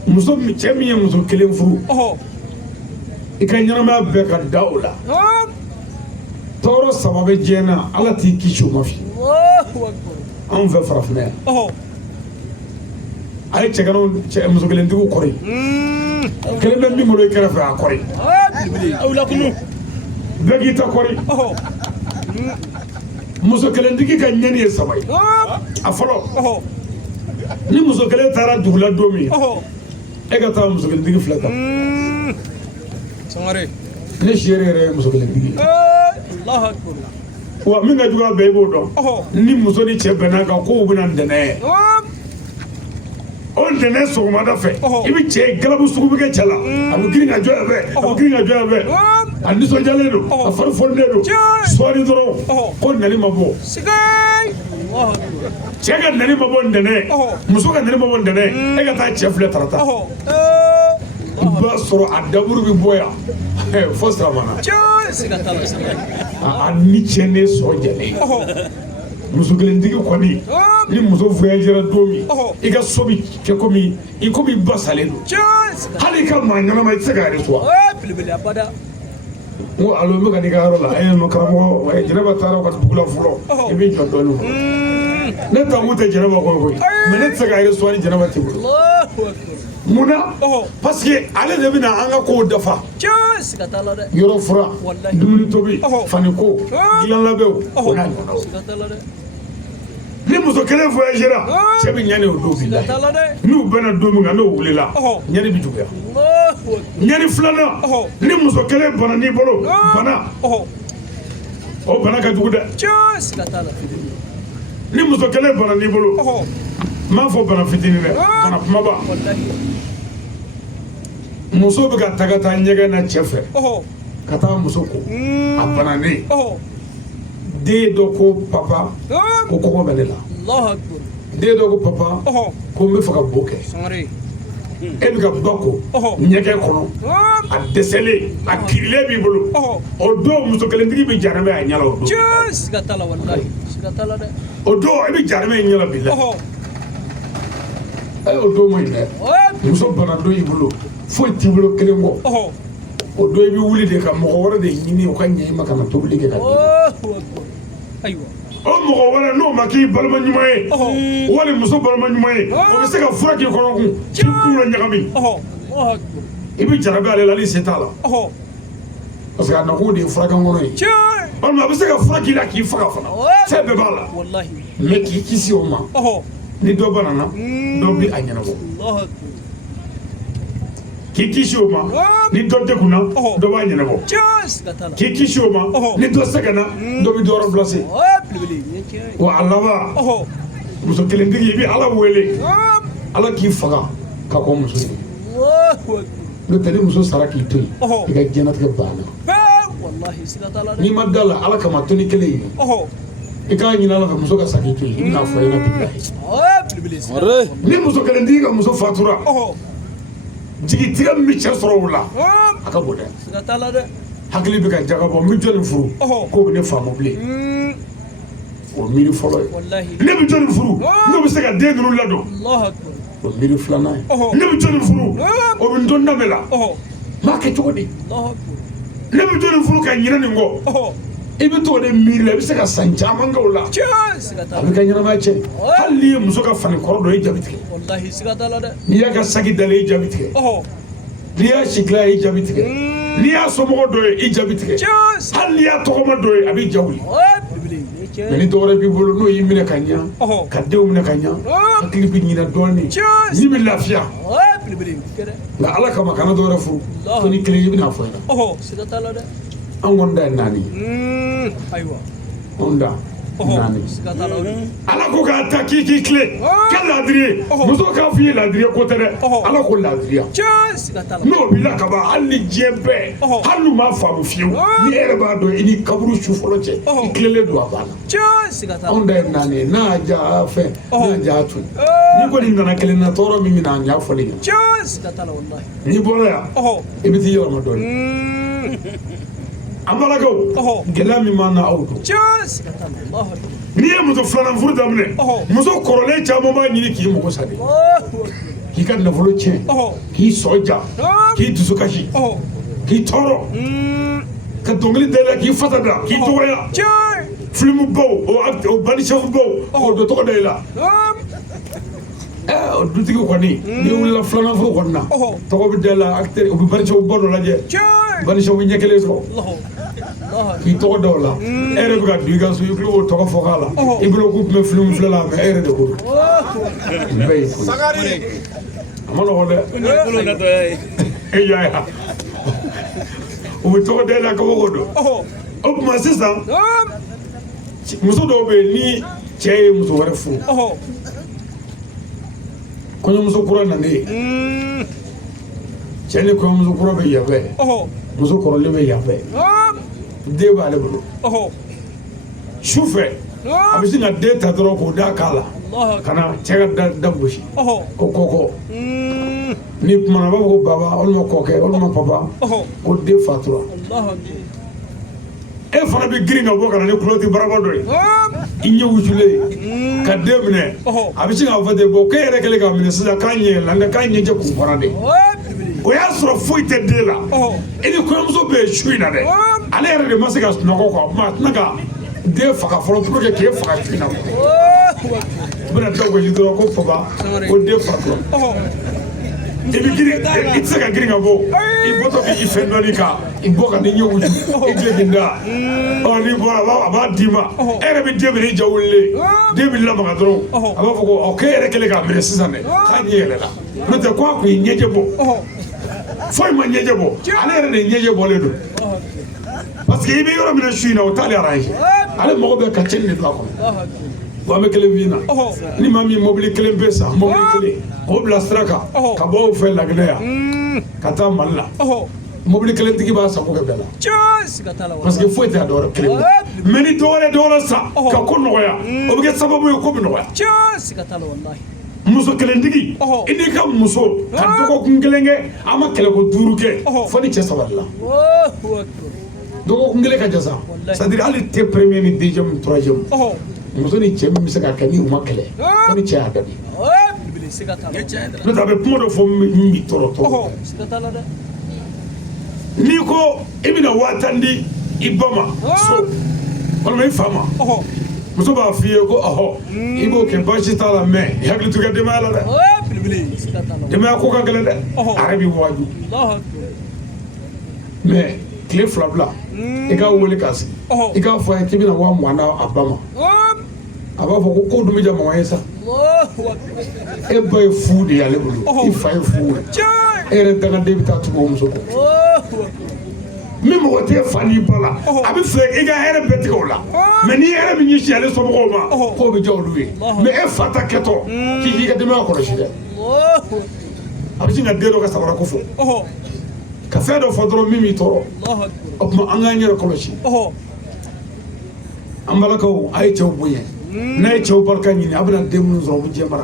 muso cɛ min ye muso kelen furu i ka ɲɛnamaya bɛɛ ka da o la tɔɔrɔ saba bɛ diɲɛ na ala t'i kisi o ma fi anw fɛ farafinna yan a ye cɛganaw muso kelentigiw kɔrɔ kelen bɛ min bolo i kɛrɛfɛ a kɔrɔ bɛɛ k'i ta kɔrɔ muso kelentigi ka ɲɛni ye saba ye a fɔlɔ ni muso kelen taara dugu la don min e ka taa muso kelentigi filɛ ta ne sere yɛrɛ ye muso kelentigi wa min ka jugu a bɛɛ i b'o dɔn ni muso ni cɛ bɛnna kan kow bɛna ntɛnɛn ye o ntɛnɛn sɔgɔmada fɛ i bɛ cɛ galabu sugu bɛ kɛ cɛ la a bɛ girin ka jɔ yan fɛ a bɛ girin ka jɔ yan fɛ a nisɔndiyalen don a fari fɔrilen don sɔɔni dɔrɔn ko nani ma bɔ cɛ ka nani ma bɔ ntɛnɛn muso ka nani ma bɔ ntɛnɛn e ka taa cɛ filɛ tarata i b'a sɔrɔ a daburu bɛ bɔ yan fo siramana a ni cɛ ne sɔn jɛlen muso kelentigi kɔni ni muso voyagera don min i ka so bi kɛ komi i komi ba salen don hali i ka maa ɲɛnama i tɛ se k'a yɛrɛ to n ko alo n bɛ ka n'i ka yɔrɔ la a ye nɔ karamɔgɔ jɛnɛba taara ka dugu la fɔlɔ i bɛ jɔ dɔɔnin ne ta kun tɛ jɛnɛba kɔnɔ koyi mais ne tɛ se k'a yɛrɛ sɔrɔ ni jɛnɛba tɛ bolo munna parce que ale de bɛna an ka kow dafa yɔrɔ fura dumuni tobi fani ko dilan labɛnw o n'a ɲɔgɔnnaw ni muso kelen voyagera cɛ bɛ ɲani o don bila n'u bɛnna don min kan n'o wulila ɲani bɛ juguya ɲani filanan ni muso kelen bana n'i bolo bana o bana ka jugu dɛ ni muso kelen bana n'i bolo n m'a fɔ bana fitinin dɛ bana kumaba muso bɛ ka taa ɲɛgɛn na cɛ fɛ ka taa muso ko a bananen den dɔ ko papa ko kɔgɔ bɛ ne la den dɔ ko papa ko n bɛ fɛ ka bo kɛ e bɛ ka ba ko ɲɛgɛn kɔnɔ a dɛsɛlen a kirilen b'i bolo o don muso kelentigi bɛ jaramɛ a ɲɛ la o don i bɛ jaramɛ i ɲɛ la bi la o don ma ɲi dɛ muso bana don i bolo foyi t'i bolo kelen kɔ o don i bɛ wuli de ka mɔgɔ wɛrɛ de ɲini o ka ɲɛ i ma ka na tobili kɛ ka di o mɔgɔ wɛrɛ n'o ma k'i balima ɲuman ye wali muso balima ɲuman ye o bɛ se ka fura k'i kɔnɔ kun k'i kun na ɲagami i bɛ jarabi ale la hali se t'a la parce que a nakun de ye furakan kɔnɔ ye walima a bɛ se ka fura k'i la k'i faga fana fɛn bɛɛ b'a la mais k'i kisi o ma ni dɔ banana dɔ bɛ a ɲɛnabɔ k'i kisi o ma ni dɔ degunna dɔ b'a ɲɛnabɔ k'i kisi o ma ni dɔ sɛgɛnna dɔ bɛ dɔ yɔrɔ bilase wa a laban muso kelentigi i bɛ ala wele ala k'i faga ka kɔ muso ye n'o tɛ ni muso sara k'i to yen i ka diɲɛlatigɛ banna n'i ma da la ala kama to ni kelen ye i k'a ɲini ala fɛ muso ka sa k'i to yen i bɛna fɔ i na bilahi ni muso kelentigi ka muso fatura jigitigɛ min bɛ cɛ sɔrɔ o la a ka bon dɛ hakili bɛ ka jaga bɔ n bɛ jɔnni furu k'o bɛ ne faamu bilen o miiri fɔlɔ ye ne bɛ jɔnni furu n'o bɛ se ka den ninnu ladon o miiri filanan ye ne bɛ jɔnni furu o bɛ n dɔn danbe la n b'a kɛ cogo di ne bɛ jɔnni furu ka ɲinɛ nin kɔ i bɛ t'o de miiri la i bɛ se ka san caman kɛ o la a bɛ ka ɲɛnamaya cɛ hali n'i ye muso ka fani kɔrɔ dɔ i jaabi tigɛ n'i y'a ka sagi dalen i jaabi tigɛ n'i y'a si dilan i jaabi tigɛ n'i y'a somɔgɔ dɔ ye i jaabi tigɛ hali n'i y'a tɔgɔma dɔ ye a bɛ ja wuli mais ni dɔwɛrɛ b'i bolo n'o y'i minɛ ka ɲa ka denw minɛ ka ɲa hakili bɛ ɲinɛ dɔɔnin ni bɛ lafiya nka ala kama kana dɔwɛrɛ furu ko ni kelen i bɛna fɔ i la an kɔni da ye naani ye anw da naani ala ko k'a ta k'i kile kɛ ladiri muso k'a f'i ye ladiri ko tɛ dɛ ala ko ladiriya n'o b'i la ka ban hali ni diɲɛ bɛɛ hali n'u m'a faamu fiyewu ni e yɛrɛ b'a dɔn i ni kaburu su fɔlɔ cɛ i tilelen don a banna anw da ye naani ye n'a y'a ja fɛn n'a y'a ja tun n'i kɔni nana kelen na tɔɔrɔ min bɛna a ɲa fɔli ɲɛ n'i bɔra yan i bɛ t'i yɛlɛma dɔɔnin an balakaw gɛlɛya min b'an na aw don n'i ye muso filanan furu daminɛ muso kɔrɔlen caman b'a ɲini k'i mago sa de k'i ka nafolo tiɲɛ k'i sɔ ja k'i dusu kasi k'i tɔɔrɔ ka dɔnkili da i la k'i fasa da k'i dɔgɔya filimu baw o banisɛfu baw o dɔ tɔgɔ da i la o dutigi kɔni n'i wulila filanan furu kɔni na tɔgɔ bɛ da i la acteur o bɛ banisɛfu ba dɔ lajɛ banisɛfu ɲɛ kelen sɔrɔ k'i tɔgɔ da o la e yɛrɛ bɛ ka don i ka so i tulo b'o tɔgɔ fɔ k'a la i bolo k'u tun bɛ filimu filɛ la mɛ e yɛrɛ de ko don nin bɛɛ y'i ko ye a ma nɔgɔn dɛ e y'a ye o bɛ tɔgɔ da i la kabako don o tuma sisan muso dɔw bɛ yen ni cɛ ye muso wɛrɛ furu kɔɲɔmuso kura nanen cɛ ni kɔɲɔmuso kura bɛ yan fɛ muso kɔrɔlen bɛ yan fɛ den b'ale bolo su fɛ a bɛ sin ka den ta dɔrɔn k'o da k'a la ka na cɛ ka da gosi ko kɔkɔ ni kumana a b'a fɔ ko baba walima kɔkɛ walima papa ko den fatura e fana bɛ girin ka bɔ ka na ni kuloti baraba dɔ ye i ɲɛ wusulen ka den minɛ a bɛ sin k'a fɔ ten bɔn k'e yɛrɛ kɛlen k'a minɛ sisan k'a ɲɛ yɛlɛla nka k'a ɲɛjɛ k'u fara de o y'a sɔrɔ foyi tɛ den la i ni kɔɲɔmuso bɛ yen su in na dɛ ale yɛrɛ de ma se ka sunɔgɔ kɔ a tɛna ka den faga fɔlɔ pour que k'e faga su in na u bɛna da gosi dɔrɔn ko papa ko den fatura i bɛ girin i tɛ se ka girin ka bɔ i bɔtɔ k'i fɛn dɔɔni kan i bɔ ka n'i ɲɛ wusu i tile k'i da n'i bɔra a b'a d'i ma e yɛrɛ bɛ den minɛ i ja wulilen den bɛ lamaga dɔrɔn a b'a fɔ ko k'e yɛrɛ kɛlen k'a minɛ sisan dɛ k'a ɲɛ yɛlɛla n'o tɛ ko a kun ye ɲɛjɛ bɔ foyi ma ɲɛjɛ bɔ ale yɛrɛ de ɲɛjɛ bɔlen don parce que i bɛ yɔrɔ min na su in na o t'ale arrange ale mago bɛ ka cɛnni de don a kɔnɔ wa an bɛ kelen f'i ɲɛna ni maa min mobili kelen bɛ san mobili kelen k'o bila sira kan ka bɔ o fɛ Laginɛ yan ka taa Mali la mobili kelen tigi b'a sago kɛ bɛɛ la parce que foyi tɛ a dɔwɛrɛ kelen mɛ ni dɔwɛrɛ san ka ko nɔgɔya o bɛ kɛ sababu ye ko bɛ nɔgɔya muso kelentigi i n'i ka muso ka dɔgɔkun kelen kɛ an ma kɛlɛko 5 kɛ fo ni cɛ sabalila dɔgɔkun kelen ka jasa c'est à dire hali tɛ premier ni deuxième ni troisième muso ni cɛ min bɛ se ka kɛ ni u ma kɛlɛ fo ni cɛ y'a dabi n'o tɛ a bɛ kuma dɔ fɔ min b'i tɔɔrɔ n'i ko i bɛna 1000 di i ba ma so walima i fa ma muso b'a f'i ye ko i b'o kɛ baasi t'a la mɛ i hakili to i ka denbaya la dɛ denbaya ko ka gɛlɛn dɛ a yɛrɛ b'i waju mɛ tile 2 bila i k'a wele k'a sigi i k'a fɔ a ye k'i bɛna 20,000 a ba ma a b'a fɔ ko dun bɛ ja mɔgɔ ye sa e ba ye fu de ye ale bolo i fa ye fu e yɛrɛ dangaden bɛ taa tugu o muso kɔ min mɔgɔ tɛ fa n'i ba la a bɛ fɛ i ka hɛrɛ bɛɛ tigɛ o la mɛ n'i ye hɛrɛ min ɲɛsin ale somɔgɔw ma k'o bɛ diya olu ye mɛ e fa ta kɛtɔ k'i ka denbaya kɔlɔsi dɛ a bɛ sin ka den dɔ ka samara ko fɔ ka fɛn dɔ fɔ dɔrɔn min b'i tɔɔrɔ o tuma an k'an yɛrɛ kɔlɔsi an balakaw a ye cɛw bonya n'a ye cɛw barika ɲini a bɛna den minnu sɔrɔ u bɛ diɲɛ mara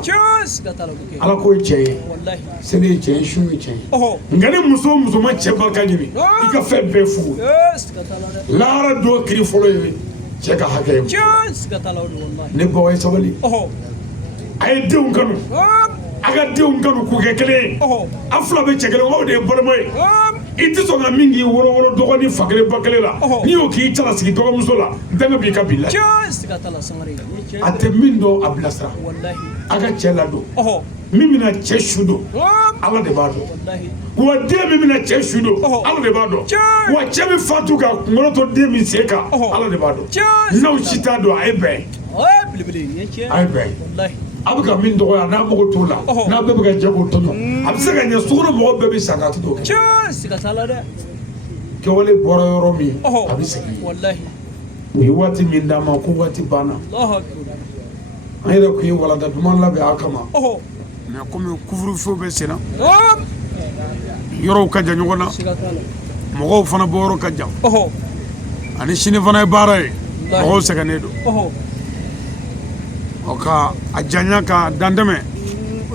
ala k'o ye cɛ ye seli ye cɛ ye su ye cɛ ye nka ni muso o muso ma cɛ barika ɲini i ka fɛn bɛɛ fu lahara don kiri fɔlɔ ye cɛ ka hakɛ ye ne baw ye sabali a ye denw kanu a ka denw kanu k'u kɛ kelen ye a fila bɛ cɛ kelen o de ye balima ye i tɛ sɔn ka min k'i woro dɔgɔnin fa kelen ba kelen la n'i y'o k'i cɛla sigi dɔgɔmuso la danga b'i ka bi la a tɛ min dɔn a bilasira a ka cɛ ladon min bɛna cɛ su don ala de b'a dɔn wa den min bɛna cɛ su don ala de b'a dɔn wa cɛ bɛ fatu ka kunkolo to den min sen kan ala de b'a dɔn n'aw si t'a dɔn a ye bɛn a ye bɛn a bɛ ka min dɔgɔya n'a mago t'o la n'a bɛɛ bɛ ka jɛ k'o tɔɲɔ a bɛ se ka ɲɛ sukoro mɔgɔ bɛɛ bɛ sa k'a to kɛ kɛwale bɔra yɔrɔ min a bɛ segin u ye waati min d'a ma ko waati banna an yɛrɛ kun ye walanda duman labɛn a kama mais comme couvre-feu bɛ senna yɔrɔw ka jan ɲɔgɔn na mɔgɔw fana bɔ yɔrɔ ka jan ani sini fana ye baara ye mɔgɔw sɛgɛnnen don ɔ ka a janya ka dantɛmɛ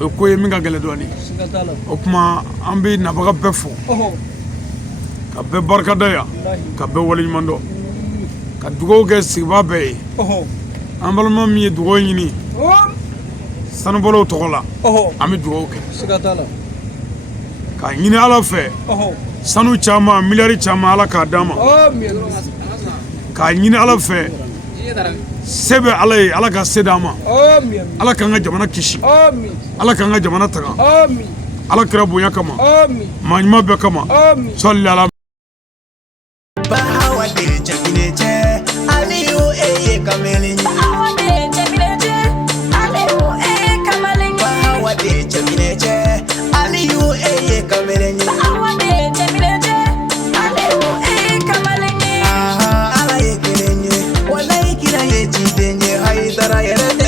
o ye ko ye min ka gɛlɛn dɔɔnin o tuma an bɛ nabaga bɛɛ fo ka bɛɛ barikada yan ka bɛɛ waleɲuman dɔn ka dugawu kɛ sigibaa bɛɛ ye an balima min ye dugawu ɲini sanubɔlaw tɔgɔ la an bɛ dugawu kɛ ka ɲini ala fɛ sanu caman miliyari caman ala k'a d'an ma k'a ɲini ala fɛ se bɛ ala ye ala ka se d'an ma ala k'an ka jamana kisi ala k'an ka jamana taga ala kira bonya kama maa ɲuman bɛɛ kama sɔli ala Dara yere